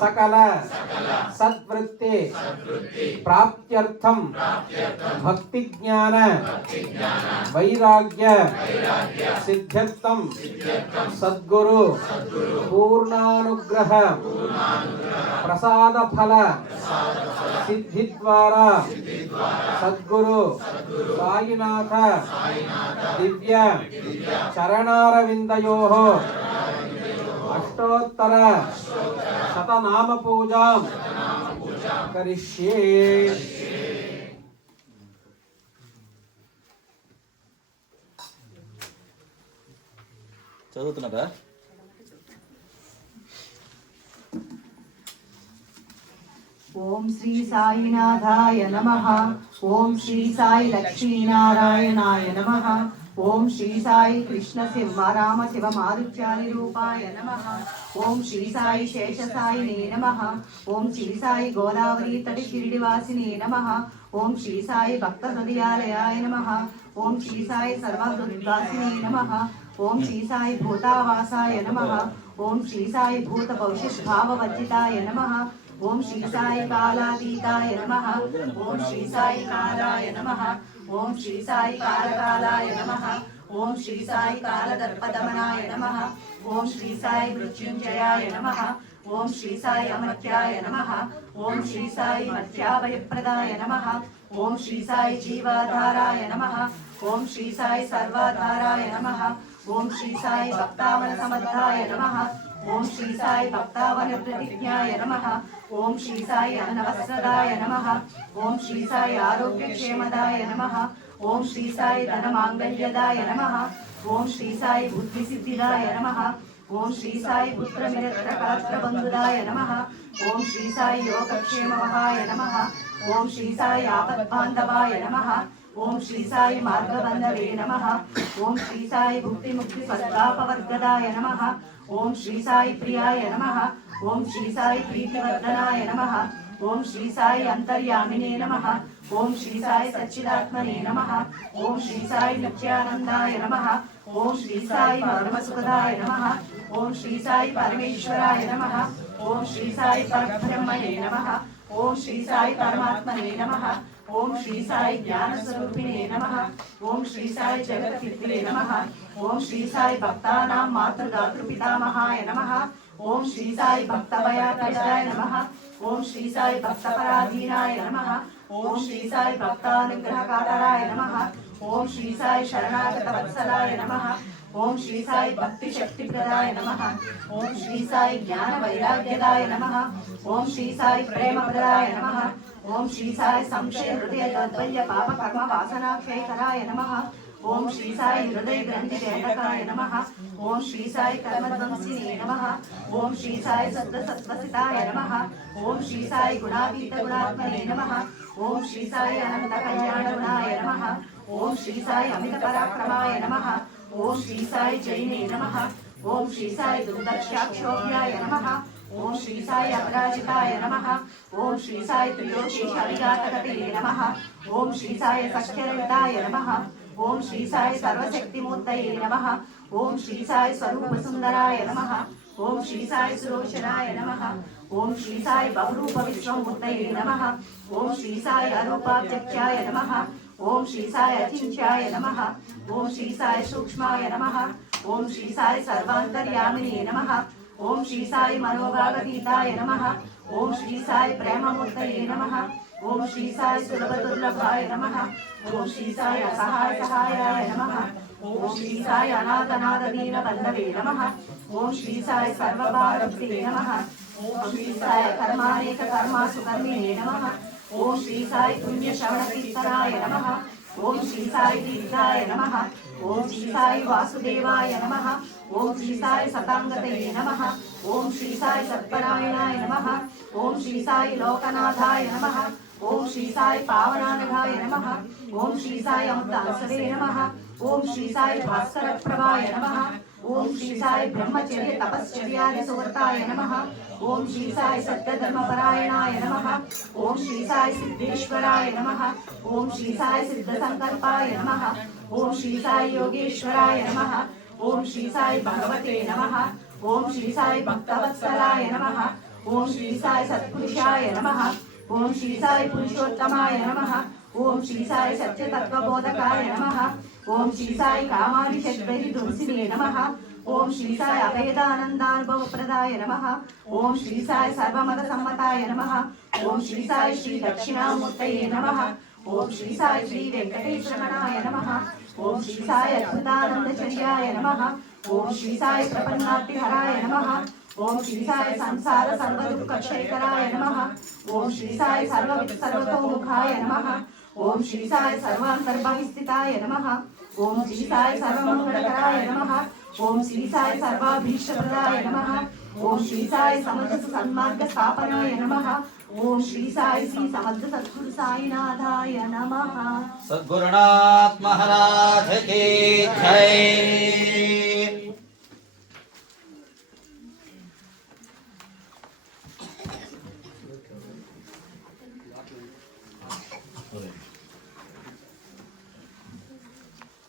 सकल सद्वृत्ति प्राप्त्यर्थं भक्ति ज्ञान वैराग्य सिद्ध्यर्थं सद्गुरु पूर्णानुग्रह प्रसाद फल सिद्धि द्वारा सद्गुरु साईनाथ दिव्य चरणारविंदयोः अष्टोत्तर शतनाम पूजां करिष्ये. చదువుతున్నారా? ఓం శ్రీ సాయినాథాయ నమః. ఓం శ్రీ సాయి లక్ష్మీనారాయణాయ నమః. ఓం శ్రీ సాయి కృష్ణ శివ రామ శివ మారుత్యాని రూపాయ నమః. ఓం శ్రీ సాయి శేషసాయినే నమః. ఓం శ్రీ సాయి గోదావరి తటి షిరిడివాసినే నమః. ఓం శ్రీ సాయి భక్త హృదయాలయాయ నమః. ఓం శ్రీ సాయి సర్వదుర్గాసినే నమః. ఓం శ్రీ సాయి భూతావాసాయ నమః. ఓం శ్రీ సాయి భూత భవిష్యత్ భావవర్జితాయ నమః. ఓం శ్రీ సాయి కాలాతీతాయ నమః. ఓం శ్రీ సాయి కాలాయ నమః. ఓం శ్రీ సాయి కాలకాలాయ నమః. ఓం శ్రీ సాయి కాలదర్పదమనాయ నమః. ఓం శ్రీ సాయి మృత్యుంజయాయ నమః. ఓం శ్రీ సాయి అమర్త్యాయ నమః. ఓం శ్రీ సాయి మధ్యాభయప్రదాయ నమః. ఓం శ్రీ సాయి జీవాధారాయ నమః. ఓం శ్రీ సాయి సర్వాధారాయ నమః. ఓం శ్రీ సాయి భక్తావన సమర్థాయ నమః. ఓం శ్రీ సాయి భక్తావన ప్రతిజ్ఞాయ నమః. ఓం శ్రీ సాయి అన్నవస్త్రదాయ నమః. ఓం శ్రీ సాయి ఆరోగ్యక్షేమదాయ నమః. ఓం శ్రీ సాయి ధనమాంగళ్యదాయ నమః. ఓం శ్రీ సాయి బుద్ధిసిద్ధిదాయ నమః. ఓం శ్రీ సాయి పుత్రమిత్ర కళత్రబంధుదాయ నమః. ఓం శ్రీ సాయి యోగక్షేమమహాయ నమః. ఓం శ్రీ సాయి ఆపద్బాంధవాయ నమః. ఓం శ్రీ సాయి మార్గబంధవే నమః. ఓం శ్రీ సాయి భుక్తిముక్తి స్వర్గాపవర్గదాయ నమః. ఓం శ్రీ సాయి ప్రియాయ నమః. ఓం శ్రీ సాయి ప్రీతివర్ధనాయ నమః. ఓం శ్రీ సాయి అంతర్యామినే నమః. ఓం శ్రీ సాయి సచ్చిదాత్మనే నమః. ఓం శ్రీ సాయి నిత్యానందాయ నమః. ఓం శ్రీ సాయి పరమసుఖదాయ నమః. ఓం శ్రీ సాయి పరమేశ్వరాయ నమః. ఓం శ్రీ సాయి పరబ్రహ్మణే నమః. ఓం శ్రీ సాయి పరమాత్మనే నమః. ఓం శ్రీ సాయి జ్ఞానస్వరూపిణే నమః. ఓం శ్రీ సాయి జగత్పిత్రే నమః. ఓం శ్రీ సాయి భక్తానాం మాతృదాతృపితామహాయ నమః. ఓం శ్రీ సాయి భక్తభయాకరాయ నమః. ఓం శ్రీ సాయి భక్తపరాధీనాయ నమః. ఓం శ్రీ సాయి భక్తానుగ్రహకాతరాయ నమః. ఓం శ్రీ సాయి శరణాగత వత్సలాయ నమః. ఓం శ్రీ సాయి భక్తి శక్తి ప్రదాయ నమః. ఓం శ్రీ సాయి జ్ఞాన వైరాగ్యదాయ నమః. ఓం శ్రీ సాయి ప్రేమ ప్రదాయ నమః. ఓం శ్రీ సాయి సంశయ హృదయ దౌర్బల్య పాప కర్మ వాసనాక్షయకరాయ నమః. ఓం శ్రీ సాయి హృదయ గ్రంథి జయకాయ నమః. ఓం శ్రీ సాయి కర్మధ్వంసినే నమః. ఓం శ్రీ సాయి సత్వ సత్వసితాయ నమః. ఓం శ్రీ సాయి గుణాతీత గుణాత్మనే నమః. ఓం శ్రీ సాయి అనంత కళ్యాణ గుణాయ నమః. ఓం శ్రీ సాయి అమిత పరాక్రమాయ నమః. ఓం శ్రీ సాయి జైనే నమః. ఓం శ్రీ సాయి దుర్దర్శాక్షోభ్యాయ నమః. ఓం శ్రీ సాయి అపరాజితాయ నమః. ఓం శ్రీ సాయి త్రిలోకేశ అవిఘాతగతే నమః. ఓం శ్రీ సాయి సఖ్యరహితాయ నమః. ఓం శ్రీ సాయి సర్వశక్తిమూర్తయే నమః. ఓం శ్రీ సాయి స్వరూప సుందరాయ నమః. ఓం శ్రీ సాయి సురోచనాయ నమః. ఓం శ్రీ సాయి బహురూప విశ్వమూర్తయే నమః. ఓం శ్రీ సాయి అరూపాధ్యక్షాయ నమః. ఓం శ్రీ సాయి అచింత్యాయ నమః. ఓం శ్రీ సాయి సూక్ష్మాయ నమః. ఓం శ్రీ సాయి సర్వాంతర్యామినే నమః. ఓం శ్రీ సాయి మనోభాగతీతాయ నమః. ఓం శ్రీ సాయి ప్రేమమూర్తయే నమః. ఓం శ్రీ సాయి సులభ దుర్లభాయ నమః. ఓం శ్రీ సాయి అసహాయ సహాయాయ నమః. ఓం శ్రీ సాయి అనాథనాథ దీన బంధవే నమః. ఓం శ్రీ సాయి సర్వభారప్తే నమః. ఓం శ్రీ సాయి కర్మానేక కర్మాసు కర్మిణే నమః. ఓం శ్రీ సాయి పుణ్య శ్రవణ కీర్తనాయ నమః. ఓం శ్రీ సాయి తీర్థాయ నమః. ఓం శ్రీ సాయి వాసుదేవాయ నమః. ఓం శ్రీ సాయి సతాంగతయే నమః. ఓం శ్రీ సాయి సత్పరాయణాయ నమః. ఓం శ్రీ సాయి లోకనాథాయ నమః. ఓం శ్రీ సాయి పావనానఘాయ నమః. ఓం శ్రీ సాయి అమృతాంసవే నమః. ఓం శ్రీ సాయి భాస్కర ప్రభాయ నమః. ఓం శ్రీ సాయి బ్రహ్మచర్య తపశ్చర్యాది సువర్తాయ నమః. ఓం శ్రీ సాయి సత్యధర్మపరాయణాయ నమః. ఓం శ్రీ సాయి సిద్ధేశ్వరాయ నమః. ఓం శ్రీ సాయి సిద్ధ సంకల్పాయ నమః. ఓం శ్రీ సాయి యోగేశ్వరాయ నమః. ఓం శ్రీ సాయి భగవతే నమః. ఓం శ్రీ సాయి భక్తవత్సలాయ నమః. ఓం శ్రీ సాయి సత్పురుషాయ నమః. ఓం శ్రీ సాయి పురుషోత్తమాయ నమః. ఓం శ్రీ సాయి సత్యతత్వబోధకాయ నమః. ఓం శ్రీ సాయి కామాది షడ్వైరి దుంసినే నమః. ఓం శ్రీ సాయి అభేదానందానుభవప్రదాయ నమః. ఓం శ్రీ సాయి సర్వమత సమ్మతాయ నమః. ఓం శ్రీ సాయి శ్రీ దక్షిణామూర్తయే నమః. ఓం శ్రీ సాయి శ్రీ వెంకటేశ్వరమణాయ నమః. ఓం శ్రీ సాయి అద్భుతానందచర్యాయ నమః. ఓం శ్రీ సాయి ప్రపన్నార్తిహరాయ నమః. ఓం శ్రీ సాయి సంసార సర్వదుఃఖక్షయకరాయ నమః. ఓం శ్రీ సాయి సర్వతోముఖాయ నమః. ఓం శ్రీ సాయి సర్వాంతర్బహిస్థితాయ నమః. ఓం శ్రీ సాయి సర్వమంగళకరాయ నమః. ఓం శ్రీ సాయి సర్వాభీష్టప్రదాయ నమః. ఓం శ్రీ సాయి సమర్థ సన్మార్గ స్థాపనాయ నమః. ఓం శ్రీ సాయి శ్రీ సమర్థ సద్గురు సాయినాథాయ నమః. सद्गुरुनाथ महाराज की जय.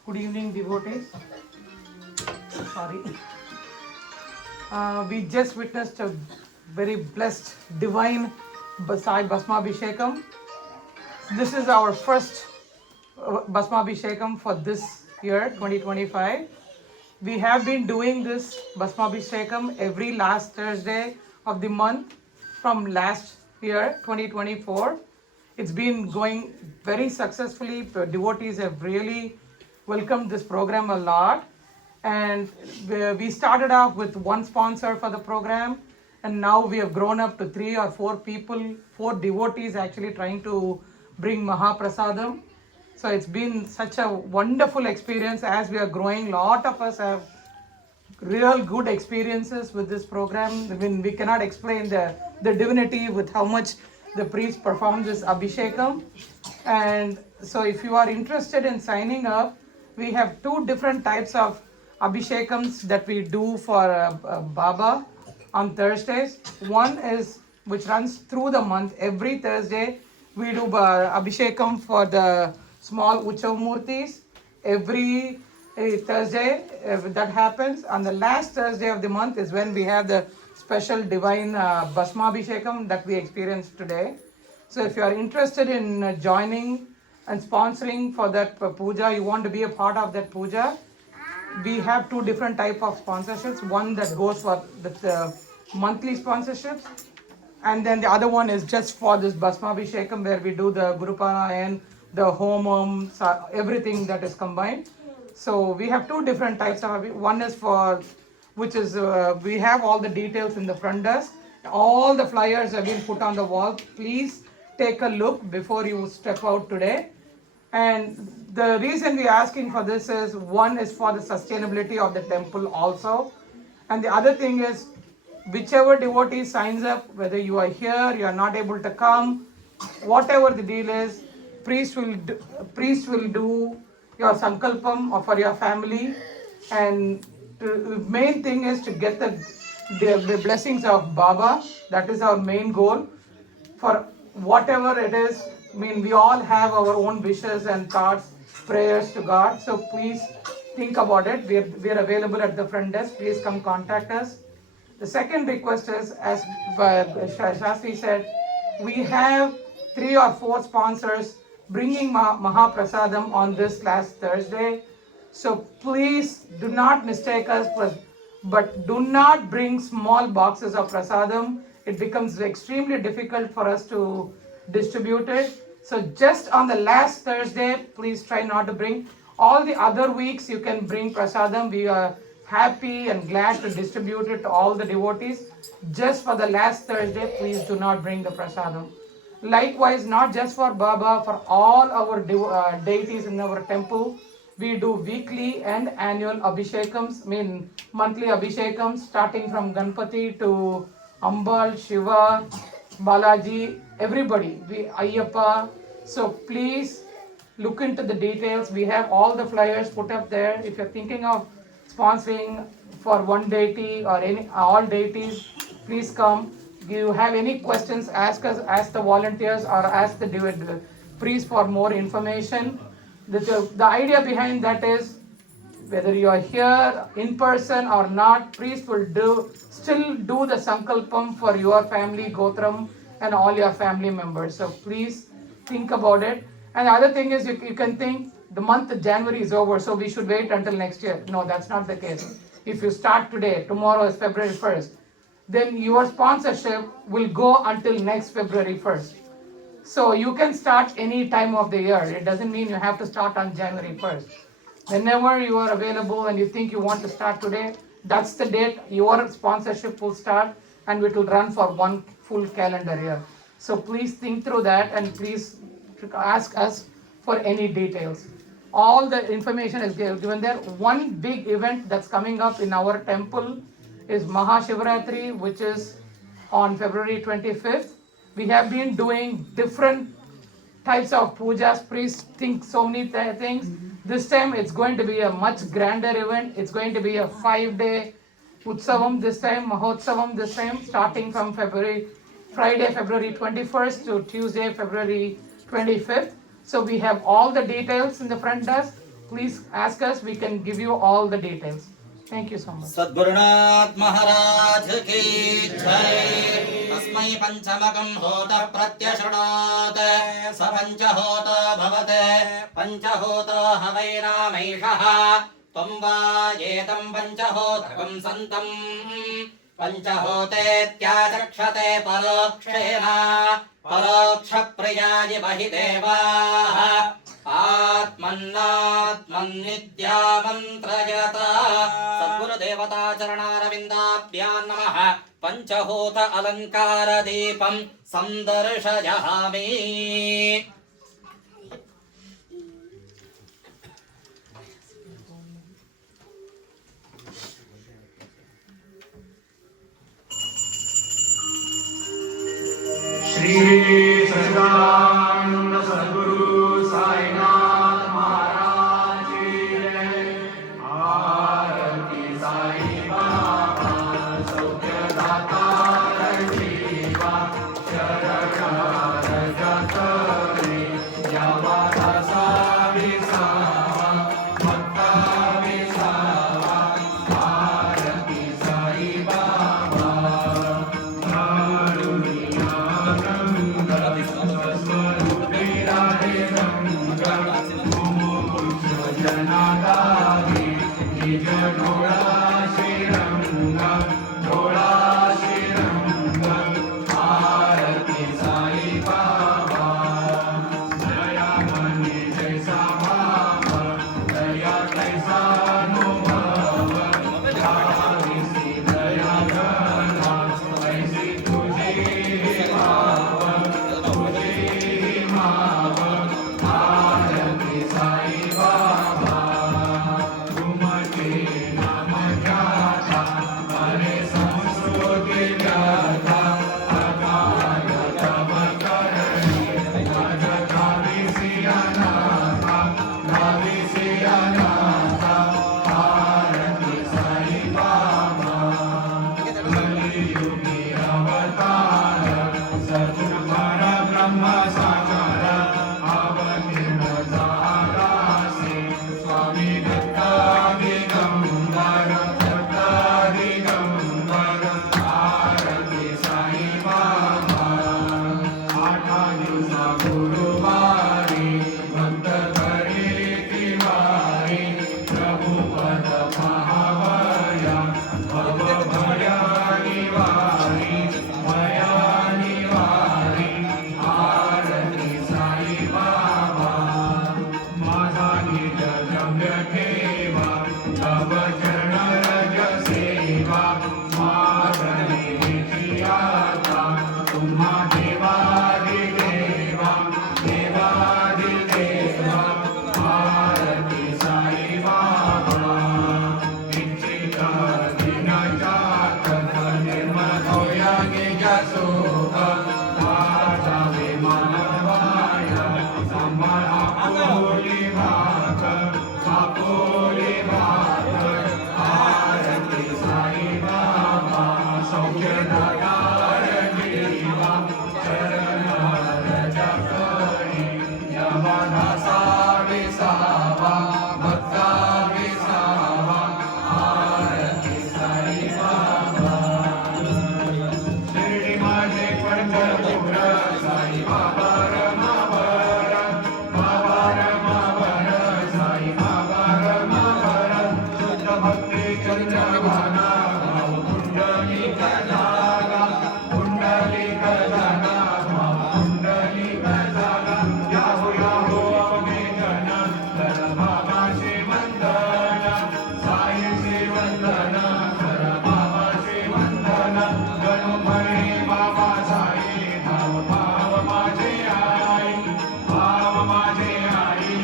Good evening, devotees. Sorry. We just witnessed a very blessed, divine Sai Bhasmabhishekam. This is our first Bhasmabhishekam for this year, 2025. We have been doing this Bhasmabhishekam every last Thursday of the month from last year, 2024. It's been going very successfully. Devotees have really welcomed this program a lot. And we started off with one sponsor for the program, and now we have grown up to 3 or 4 people, 4 devotees actually trying to bring Mahaprasadam. So it's been such a wonderful experience as we are growing. Lot of us have real good experiences with this program. I mean, we cannot explain the divinity with how much the priest performs this Abhishekam. And so if you are interested in signing up, we have 2 different types of Abhishekams that we do for Baba on Thursdays. One is which runs through the month. Every Thursday we do Abhishekam for the small Uchavamurtis. Every Thursday that happens. On the last Thursday of the month is when we have the special divine Bhasmabhishekam that we experienced today. So if you are interested in joining and sponsoring for that puja, you want to be a part of that puja, we have 2 different type of sponsorships. One that goes for the monthly sponsorships, And then the other one is just for this Bhasma Abhishekam, where we do the Guru Parayan, the Homam, everything that is combined. So we have two different types of one is for, which is we have all the details in the front desk. All the flyers have been put on the wall. Please take a look before you step out today. And the reason we are asking for this is, one is for the sustainability of the temple also, and the other thing is, whichever devotee signs up, whether you are here, you are not able to come, whatever the deal is, priest will do your sankalpam or for your family, and the main thing is to get the blessings of Baba. That is our main goal. For whatever it is, I mean, we all have our own wishes and thoughts, prayers to God. So please think about it. We are available at the front desk. Please come contact us. The second request is, as Shastri said, we have 3 or 4 sponsors bringing Mahaprasadam on this last Thursday. So please do not mistake us, but do not bring small boxes of prasadam. It becomes extremely difficult for us to distribute it. So just on the last Thursday, please try not to bring. All the other weeks you can bring prasadam. We are happy and glad to distribute it to all the devotees. Just for the last Thursday, please do not bring the prasadam. Likewise, not just for Baba, for all our deities in our temple, we do weekly and annual abhishekams, monthly abhishekams, starting from Ganpati to Ambal, Shiva, Balaji, everybody, Ayyappa. So please look into the details. We have all the flyers put up there. If you're thinking of sponsoring for one deity or all deities, please come. If you have any questions, ask us, ask the volunteers, or ask the priest for more information. The idea behind that is, whether you are here in person or not, priest will still do the sankalpam for your family, Gotram, and all your family members. So please think about it. And the other thing is, you can think the month of January is over, so we should wait until next year. No, that's not the case. If you start today, tomorrow is February 1st, then your sponsorship will go until next February 1st. So you can start any time of the year. It doesn't mean you have to start on January 1st. Whenever you are available and you think you want to start today, that's the date your sponsorship will start, and it will run for one full calendar year. So please think through that, and please ask us for any details. All the information is given there. One big event that's coming up in our temple is Mahashivratri, which is on February 25th. We have been doing different types of pujas. Priests think so many things. This time it's going to be a much grander event. It's going to be a 5-day Utsavam this time, Mahotsavam this time, starting from Friday, February 21st to Tuesday, February 25th. So we have all the details in the front desk. Please ask us, we can give you all the details. Thank you so much. Sadgurunath Maharaj ki jai. Tasmai panchamagam hota pratyashanat. Sa panchahota bhavate. Panchahota havaina maishaha. Tamba yetam panchahotakam santam. Panchahote tyadakshate parokshena. Paroksha priyaji bahideva. आत्मन्नात्मन्नित्या मन्त्रयता सद्गुरुदेवता चरणारविन्दाभ्यां नमः पञ्चहोत अलङ्कारदीपं सन्दर्शयामि श्री सच्चिदानंद सद्गुरु साईनाथ महाराज की जय। आरती साई बाबा सौख्यदाता जीवा शरण जगत में यावा दासा विसावा भक्ता विसावा। आरती साई बाबा जनादारी निज डोळा श्रीरंग डोळा श्रीरंग भाना भाव पुंडलिक जागा पुंडलिक जागा भाव पुंडलिक जागा याहो याहो अवघे जन कर बाबाचे वंदन साईचे वंदन कर बाबाचे वंदन गणू म्हणे बाबा साई भाव भाव माझे आई भाव माझे आई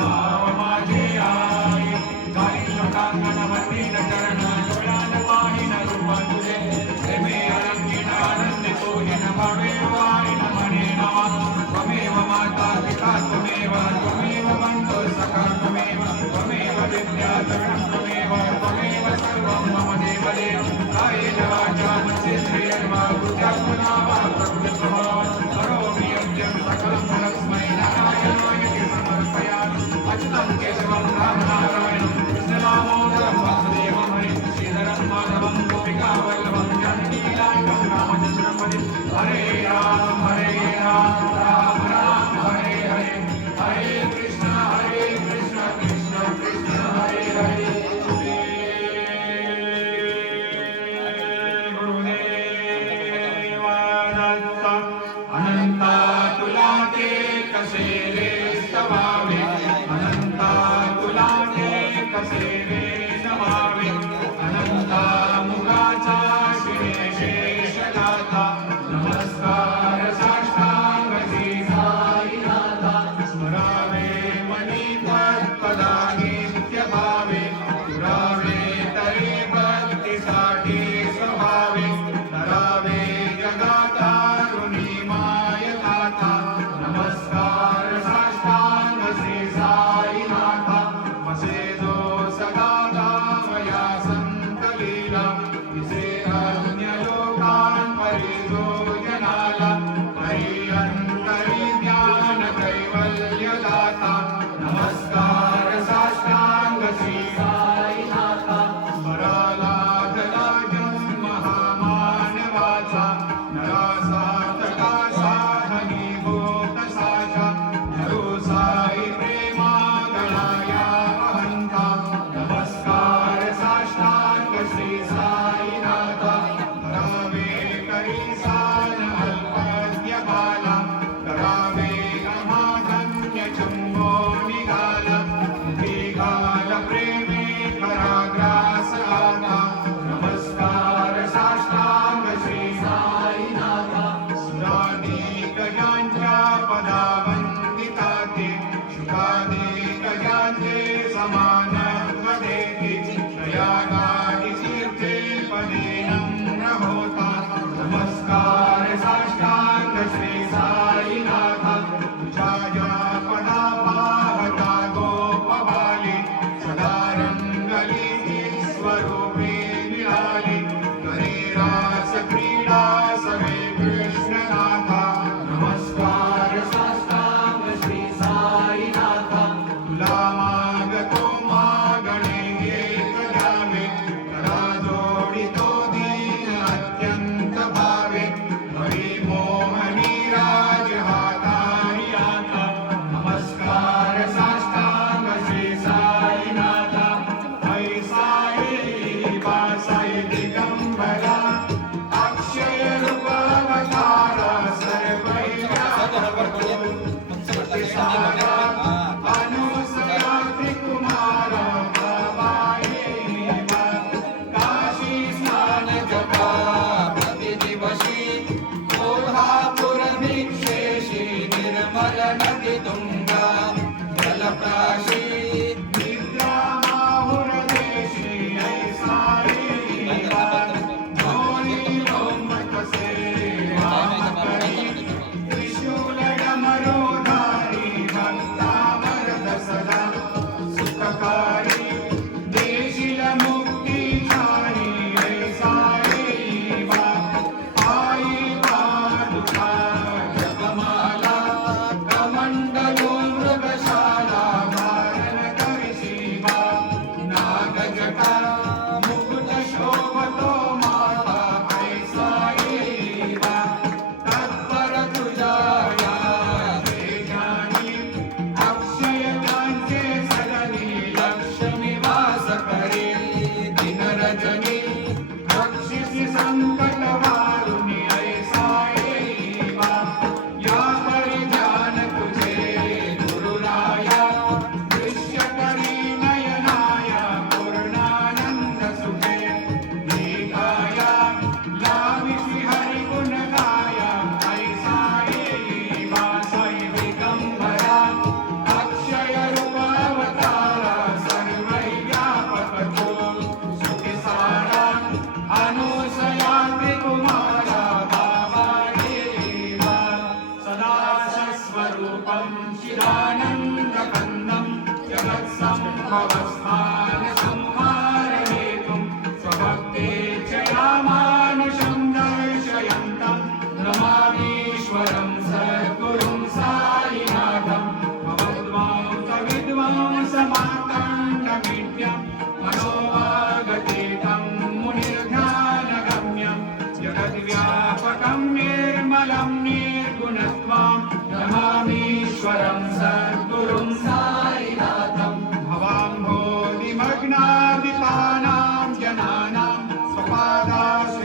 भाव माझे आई काही लोकांगण वंदीन चरण डोळ्यान पाहिन रूप तुझे प्रेमे अरंगीण आनंद सोयन भावे वाईन म्हणे नवा त्वमेव माता पिता त्वमेव बंधु सखा त्वमेव विद्या चरणं त्वमेव सर्वं मम देवदेव कायेन वाचा मनसेन्द्रियर्वा बुद्ध्यात्मना वा प्रकृतिस्वभावात् करोमि यज्ञं सकलं परस्मै नारायणाय समर्पयामि अच्युतं केशवं रामनारायणं कृष्णदामोदरं वासुदेवं हरिं श्रीधरं माधवं गोपिकावल्लभं जानकीलायकं रामचन्द्रं हरिं हरे राम राम राम हरे हरे हरे कृष्ण कृष्ण कृष्ण हरे हरे अनंता तुला के कसे रे स्तवावे अनंता तुला के कसे रे नमावे अनंता मुखाचा शिरे शेषनाथा नमस्कार साष्टांग श्री साईनाथा स्मरावे मनी पदा नित्य भावे पुरावे तरे भक्तीसाठी स्वभावे धरावे जगाता नमस्कार साष्टांग श्री साईनाथा मसे जो सदा गावया संत लीला इसे अन्य लोकान परिजो जनाला हरि अंतरी ज्ञान कैवल्य दाता नमस्कार साष्टांग श्री साईनाथा स्मराला गदा जन्म महामानवाचा नरासातका साधनी भूत साचा नरो साई प्रेमा गणाया अहंता नमस्कार साष्टांग श्री साईनाथ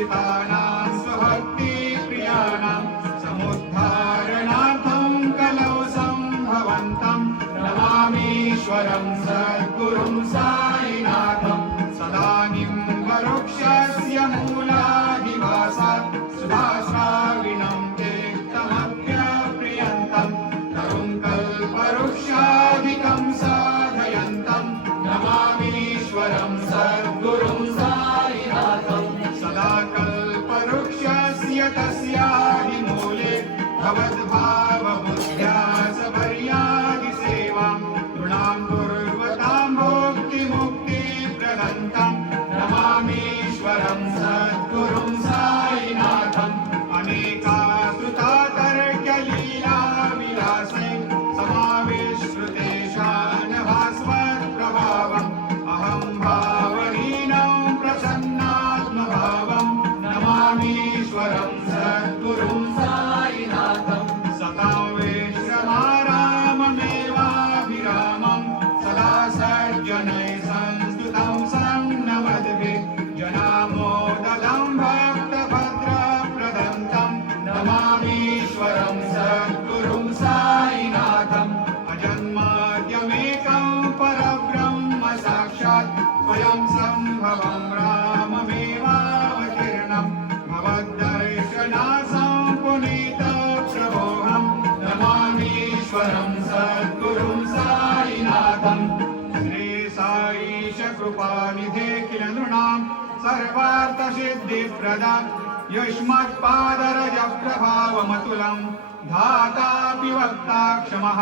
दुरितानां स्वभक्तिप्रियाणां समुद्धारणार्थं कलौ सम्भवन्तं नमामीश्वरं सद्गुरुं साईनाथं सदानीं वरुक्षस्य मूलाधिवासात् सुधाश्राविणं तेक्तमप्यप्रियन्तं तरुं कल्पवृक्षाधिकं साधयन्तं नमामीश्वरं सद्गुरुं साईनाथं सदा कल्पवृक्षस्य तस्यादिमूले भवद्भावबुद्ध्या सपर्यादिसेवां नृणां कुर्वतां भोक्तिमुक्तिप्रदन्तं नमामीश्वरं सद्गुरुं साईनाथम् अनेकाश्रुतातर्क्यलीलाविलासे समाविश्रुतेशानभास्वत्प्रभावम् अहं भावहीनं प्रसन्नात्मभावं नमामीश्वरं सद्गुरुं साईनाथं सतां विश्रमाराममेवाभिरामं सदा सज्जनैः संस्तुतं सन्नमद्भिः जनामोदं भक्तभद्रप्रदन्तं नमामीश्वरं सद्गुरुं साईनाथम् अजन्माद्यमेकं परब्रह्म साक्षात् स्वयं सम्भवं राममेवावतीर्णं भवद्दर्शनासं पुनीतप्रभोहं नमामीश्वरं सद्गुरुं साईनाथम् श्री साईश कृपानिधे किल नृणां सर्वार्थसिद्धिप्रदा युष्मत्पादरजप्रभावमतुलं धातापि वक्ता क्षमः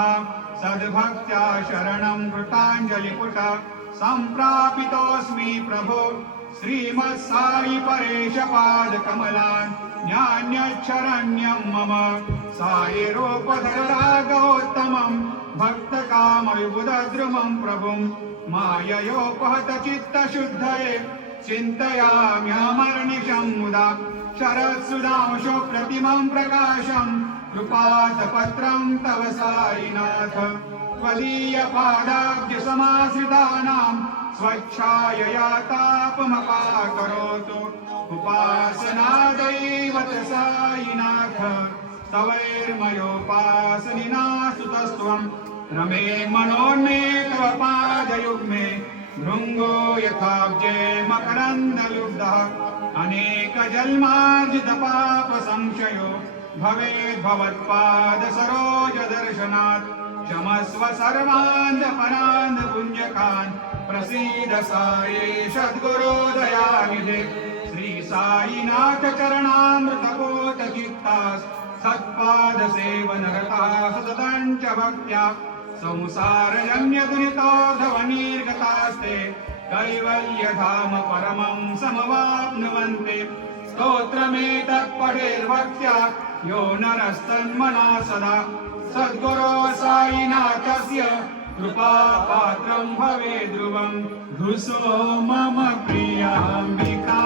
सद्भक्त्या शरणं कृताञ्जलिपुट सम्प्रापितोऽस्मि प्रभो श्रीमत्साई परेशपादकमलान् न्यान्यच्छरण्यं मम सायिरूपधर रागोत्तमं भक्तकामविबुधद्रुमं प्रभुं माययोपहतचित्तशुद्धये चिन्तयाम्यमर्निशं मुदा शरत्सुधांशो प्रतिमं प्रकाशं कृपातपत्रं तव साईनाथ त्वदीयपादाब्जसमाश्रितानां स्वच्छायया तापमपाकरोतु उपासनादैवत साईनाथ तवैर्मयोपासनिना सुतस्त्वं रमे मनोन्मे तव पादयुग्मे भृङ्गो यथाब्जे मकरन्दलुब्धः अनेकजन्मार्जितपापसंशयो भवेद्भवत्पादसरोजदर्शनात् क्षमस्व सर्वान् पुण्यकान् प्रसीद साई सद्गुरो दयानिधे श्री साईनाथ चरणामृतपोतचित्तास् सत्पादसेवनरताः सततं च भक्त्या संसारजन्यदुरितोर्धवनिर्गतास्ते कैवल्यधाम परमं समवाप्नुवन्ति स्तोत्रमेतत्पठेर्भक्त्या यो नरस्तन्मना सदा सद्गुरो साईनाथस्य कृपापात्रं भवेत् ध्रुवं धुसो मम प्रियाम्बिका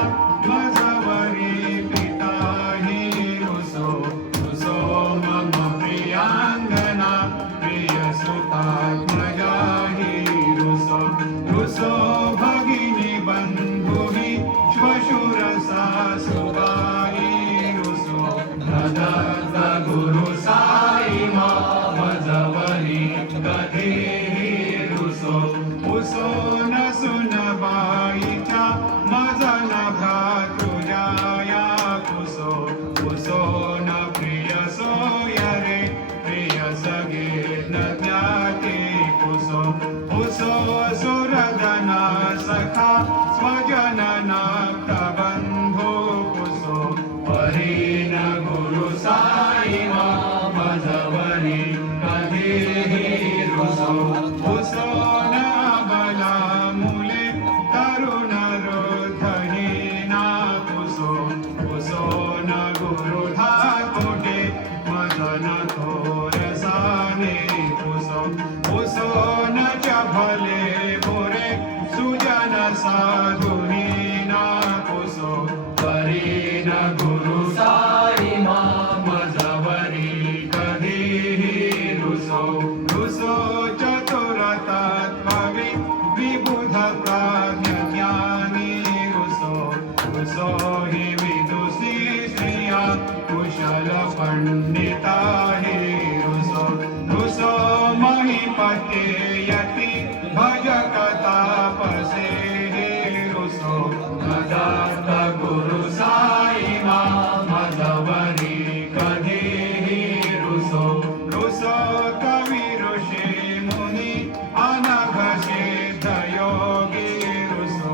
मजवरी पिता हि धुसो मम प्रियाङ्गना प्रियसुतात्मजा हि धुसो भगिनी बन्धुहि श्वशुरसा सुगाहि धुसो ददत्त गुरु साई मजवरी गधे धुसो उसो न सुनबाईच्या मजन भ्रातृजाया कुसो उसो न प्रिय सोयरे प्रिय सगे न ज्ञाते कुसो उसो सुरदना सखा स्वजनना बंधो कुसो परीन गुरु साई मजवरी कधे रुसो उसो न बला मुले तरुण रोधहीना कुसो उसो न गुरु धाकोटे मदन थोरसाने कुसो उसो न च भले बुरे सुजन साधुहीना कुसो परीन गुरु साई मजवरी कधी रुसो रुसो चतुरतत्त्ववि विबुध प्राज्ञ ज्ञानी रुसो रुसो हि विदु पंडिता हे रुसो रुसो महिपते यति भजक तापसे हे रुसो नदात गुरु साई मधवरी कधे हे रुसो रुसो कवि ऋषि मुनि अनघ सिद्ध योगी रुसो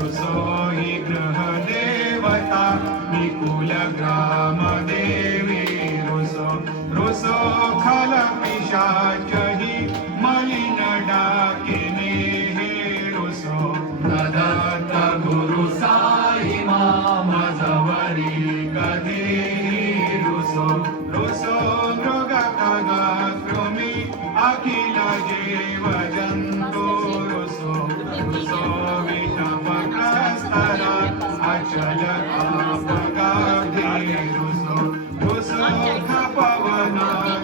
रुसो हि गृह देवता निकुल ग्राम देवी रुसो रुसो खल पिशाच हि मलिन डाकिनी हे रुसो नदत्त गुरु साई मधवरी कधे रुसो रुसो मृग खग कृमि अखिल जीव जन्तु रुसो रुसो विषमकस्तर अचल कापगाधे रुसो रुसो खपवन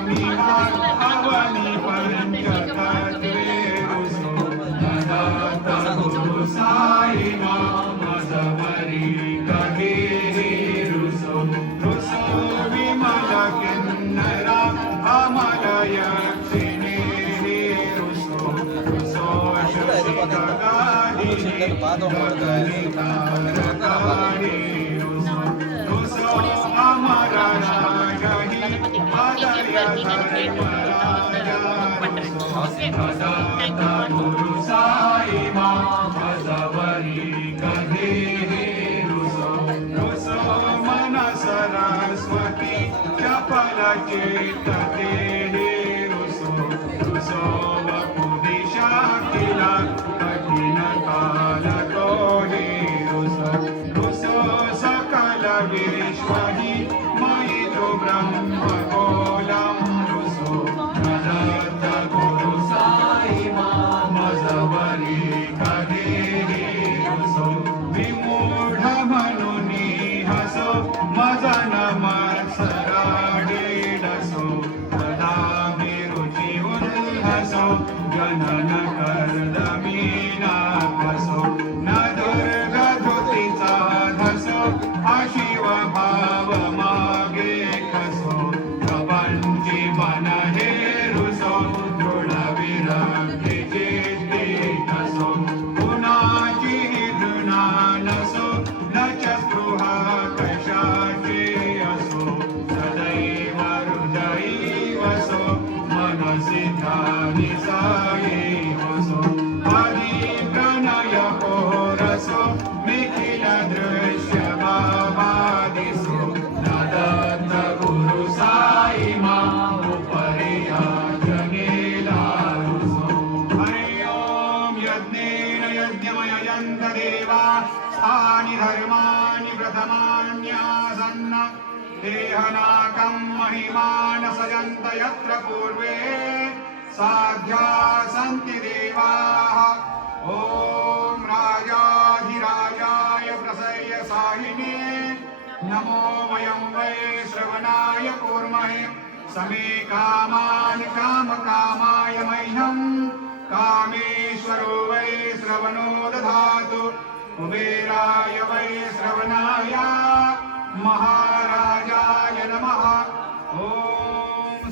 निवार अवनि पंचतत्वे रुसो नदत्त गुरु साई मधवरी कधे रुसो रुसो विमल किन्नरा अमल यक्षिणी रुसो रुसो शशि गगाधि गगनिकारकारि रुसो रुसो अमर राजहि पदय धर्मराजा रुसो नदत्त गुरु साई मधवरी कधे रुसो रुसो मन सरस्वती चपल चेतते रुसो रुसो वपुदिशा किल कठिन काल तो हे रुसो रुसो सकल विश्व हि मयि तु ब्रह्म गोलम रुसो नदत्त गुरु साई मधवरी कधे रुसो विमूढ मनुनी हसो मजन मत्सराडीडसो तदा विरुचि उल्हसो जनन कर्दमीनाकसो न दुर्गधुतिचा धसो अशिव भाव मागे खसो प्रपंची मन हे रुसो दृढ विरक्ती चित्ते कसो कुणाची घृणा नसो न च स्पृहा कशाची असो सदैव हृदयी वसो मनसि ध्यानि साई वसो आदि प्रणय कोरसो निखिल दृश्य भावादिसो नदत्त गुरु साई उपरिया जनेला रुसो हरि ओम यज्ञेन यज्ञमय यन्त देवा स्थानि धर्माणि प्रथमान्यासन्न देहनाकं महिमान सजन्त यत्र पूर्वे साध्या सन्ति देवाः ॐ राजाधिराजाय प्रसह्य साहिने नमो वयं वै श्रवणाय कूर्महे समे कामान् कामकामाय मह्यं कामेश्वरो वै श्रवणो दधातु कुबेराय वै श्रवणाय महाराजाय नमः ॐ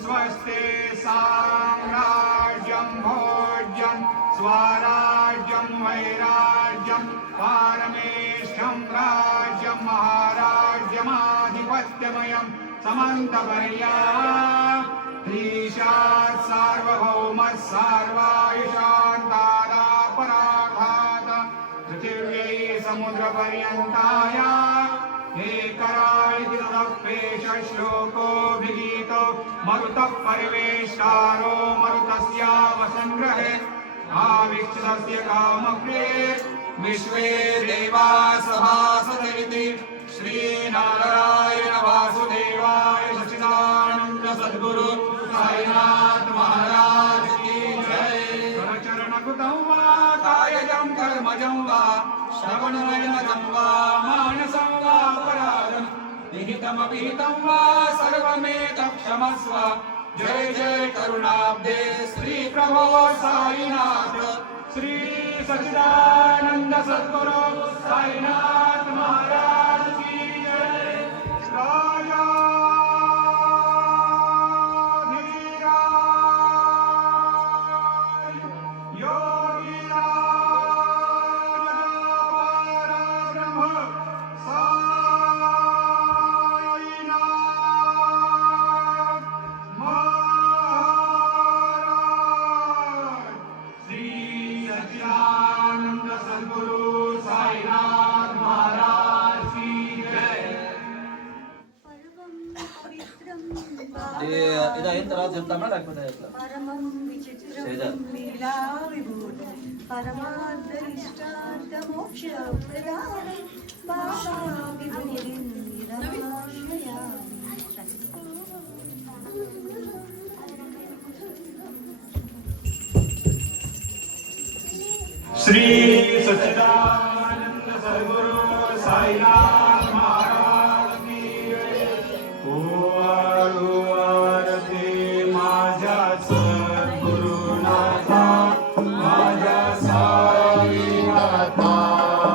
स्वस्ति साम्राज्यं भोज्यं स्वराज्यं वैराज्यं पारमेष्ठं राज्यं महाराज्यमाधिपत्यमयं समन्तपर्या ईशात् सार्वभौमः सार्वायुषान्तादापराघात पृथिव्यै समुद्रपर्यन्ताय एकराळितिरुपेश श्लोकोऽभिगीतो मरुतः परिवेष्टारो मरुतस्यावसङ्ग्रहे आवीक्षितस्य कामप्रिये विश्वे देवा सभासदेति श्रीनारायण वासुदेवाय सच्चिदानन्द सद्गुरु साईनाथ महाराज की जय। करचरणकृतं वा कायजं कर्मजं वा श्रवणनयनजं वा मानसं वा अपराधं विहितमविहितं वा सर्वमेतत्क्षमस्व। जय जय करुणाब्धे श्री प्रभो साईनाथ श्री सच्चिदानंद सद्गुरु साईनाथ महाराज की जय। राजा ఇదైన తర్వాత చెప్తామా లేకపోతే ఎట్లా? పరమం విచిత్రం శ్రీధర్. లీలా విభూతం పరమార్థ మోక్ష ప్రదానం బాబా విభూతిం నిరమాశ్రయామి. श्री सच्चिदानंद सद्गुरु साईनाथ